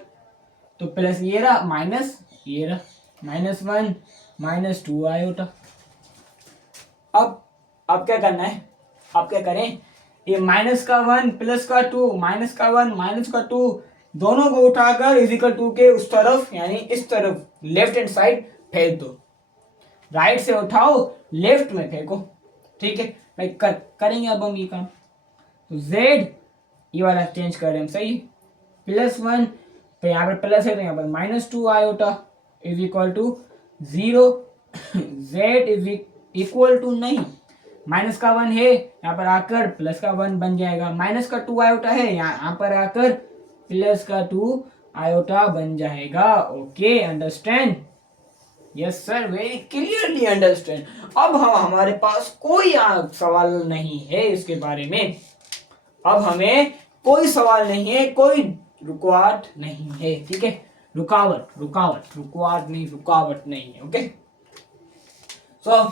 तो प्लस ये रहा माइनस ये रहा, -1 -2 आयोटा। अब क्या करना है? अब क्या करें? ये माइनस का 1 प्लस का 2, माइनस का 1 माइनस का 2, दोनों को उठाकर इजिकल 2 के उस तरफ यानी इस तरफ लेफ्ट हैंड साइड फेंक दो, राइट से उठाओ लेफ्ट में फेंको। ठीक है भाई, करेंगे अब हम ये काम। तो z ये वाला चेंज करें हम, सही, +1, तो यहाँ पर प्लस है तो यहाँ पर -2 iota is equal to 0। z is equal to नहीं, माइनस का 1 है, यहाँ पर आकर प्लस का 1 बन जाएगा, माइनस का 2 आयोटा है, यहाँ पर आकर प्लस का 2 आयोटा बन जाएगा। Okay, understand? Yes sir, very clearly understand. अब हम हमारे पास कोई सवाल नहीं है इसके बारे में। अब हमें कोई सवाल नहीं है, कोई रुकावट नहीं है, ठीक है? रुकावट नहीं है। ओके, सो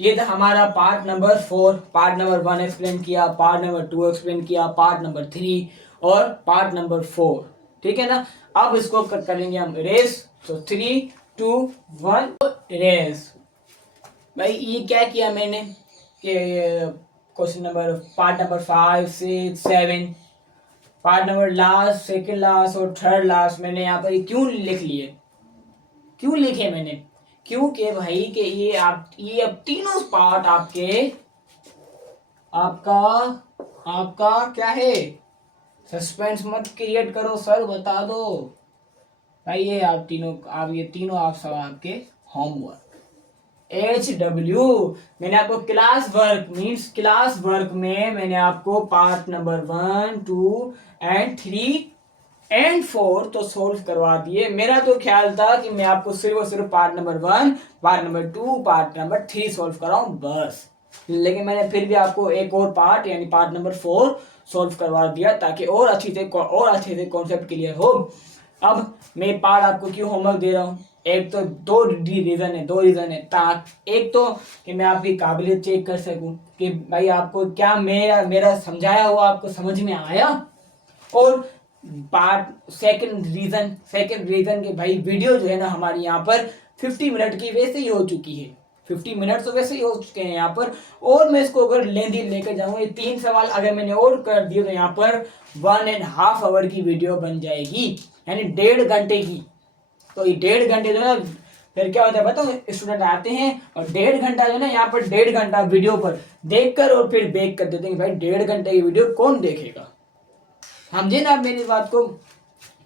ये था हमारा part number 4। Part number 1 explain किया, पार्ट नंबर 2 एक्सप्लेन किया, पार्ट नंबर 3 और पार्ट नंबर 4, ठीक है ना? अब इसको करेंगे हम रेस। तो 3 2 1 रेस। भाई ये क्या किया मैंने कि question number part number 5 6 7, part number last, second last और थर्ड लास्ट मैंने यहाँ पर क्यों लिख लिए? क्यों लिखे मैंने? क्योंकि भाई कि ये अब तीनों पार्ट आपका क्या है? सस्पेंस मत क्रिएट करो सर, बता दो भाई। ये तीनों आप सब आपके होमवर्क। HW मैंने आपको क्लास वर्क में मैंने आपको पार्ट नंबर 1 2 एंड 3 एंड 4 तो सोल्व करवा दिए। मेरा तो ख्याल था कि मैं आपको सिर्फ और सिर्फ part number 1, part number 2, part number 3 solve कराऊं बस। लेकिन मैंने फिर भी आपको एक और पार्ट यानी पार्ट नंबर 4 सोल्व करवा दिया ताकि और अच्छे से कॉन्सेप्ट क्लियर हो। अब मैं पार्ट आपको क्यों होमवर्क दे रहा हूँ? एक तो दो रीजन है। एक तो कि मैं आपकी काबिलियत चेक कर सकूं कि भाई आपको क्या मेरा समझाया हुआ आपको समझ में आया। और पार्ट सेकंड रीजन के भाई वीडियो जो है ना हमारी यहाँ पर 50 मिनट की वैसे ही हो चुकी है। 50 मिनट तो वैसे ही हो चुके हैं यहाँ पर। और मैं इसको अगर लेंदी लेकर जाऊंगा, ये 3 सवाल अगर मैंने और कर दिए तो यहाँ पर 1.5 आवर की वीडियो बन जाएगी, यानी 1.5 घंटे की। तो ये 1.5 घंटे जो है फिर क्या होता है बताओ, स्टूडेंट आते हैं और 1.5 घंटा जो है ना यहाँ पर 1.5 घंटा वीडियो पर देखकर और फिर बेक कर देते हैं। भाई 1.5 घंटे की वीडियो कौन देखेगा? समझे ना आप मेरी बात को?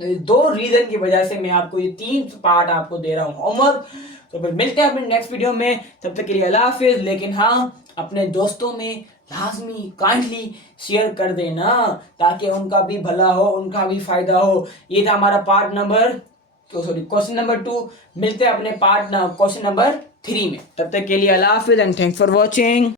दो रीजन की वजह से मैं आपको ये 3 पार्ट आपको दे रहा हूँ होमवर्क। तो फिर मिलते हैं अपने नेक्स्ट वीडियो में, तब तक के लिए अल्लाह हाफिज। लेकिन हाँ, अपने दोस्तों में लाजमी काइंडली शेयर कर देना ताकि उनका भी भला हो, उनका भी फायदा हो। ये था हमारा क्वेश्चन नंबर 2। मिलते हैं अपने क्वेश्चन नंबर 3 में। तब तक के लिए अल्लाह हाफिज एंड थैंक्स फॉर वॉचिंग।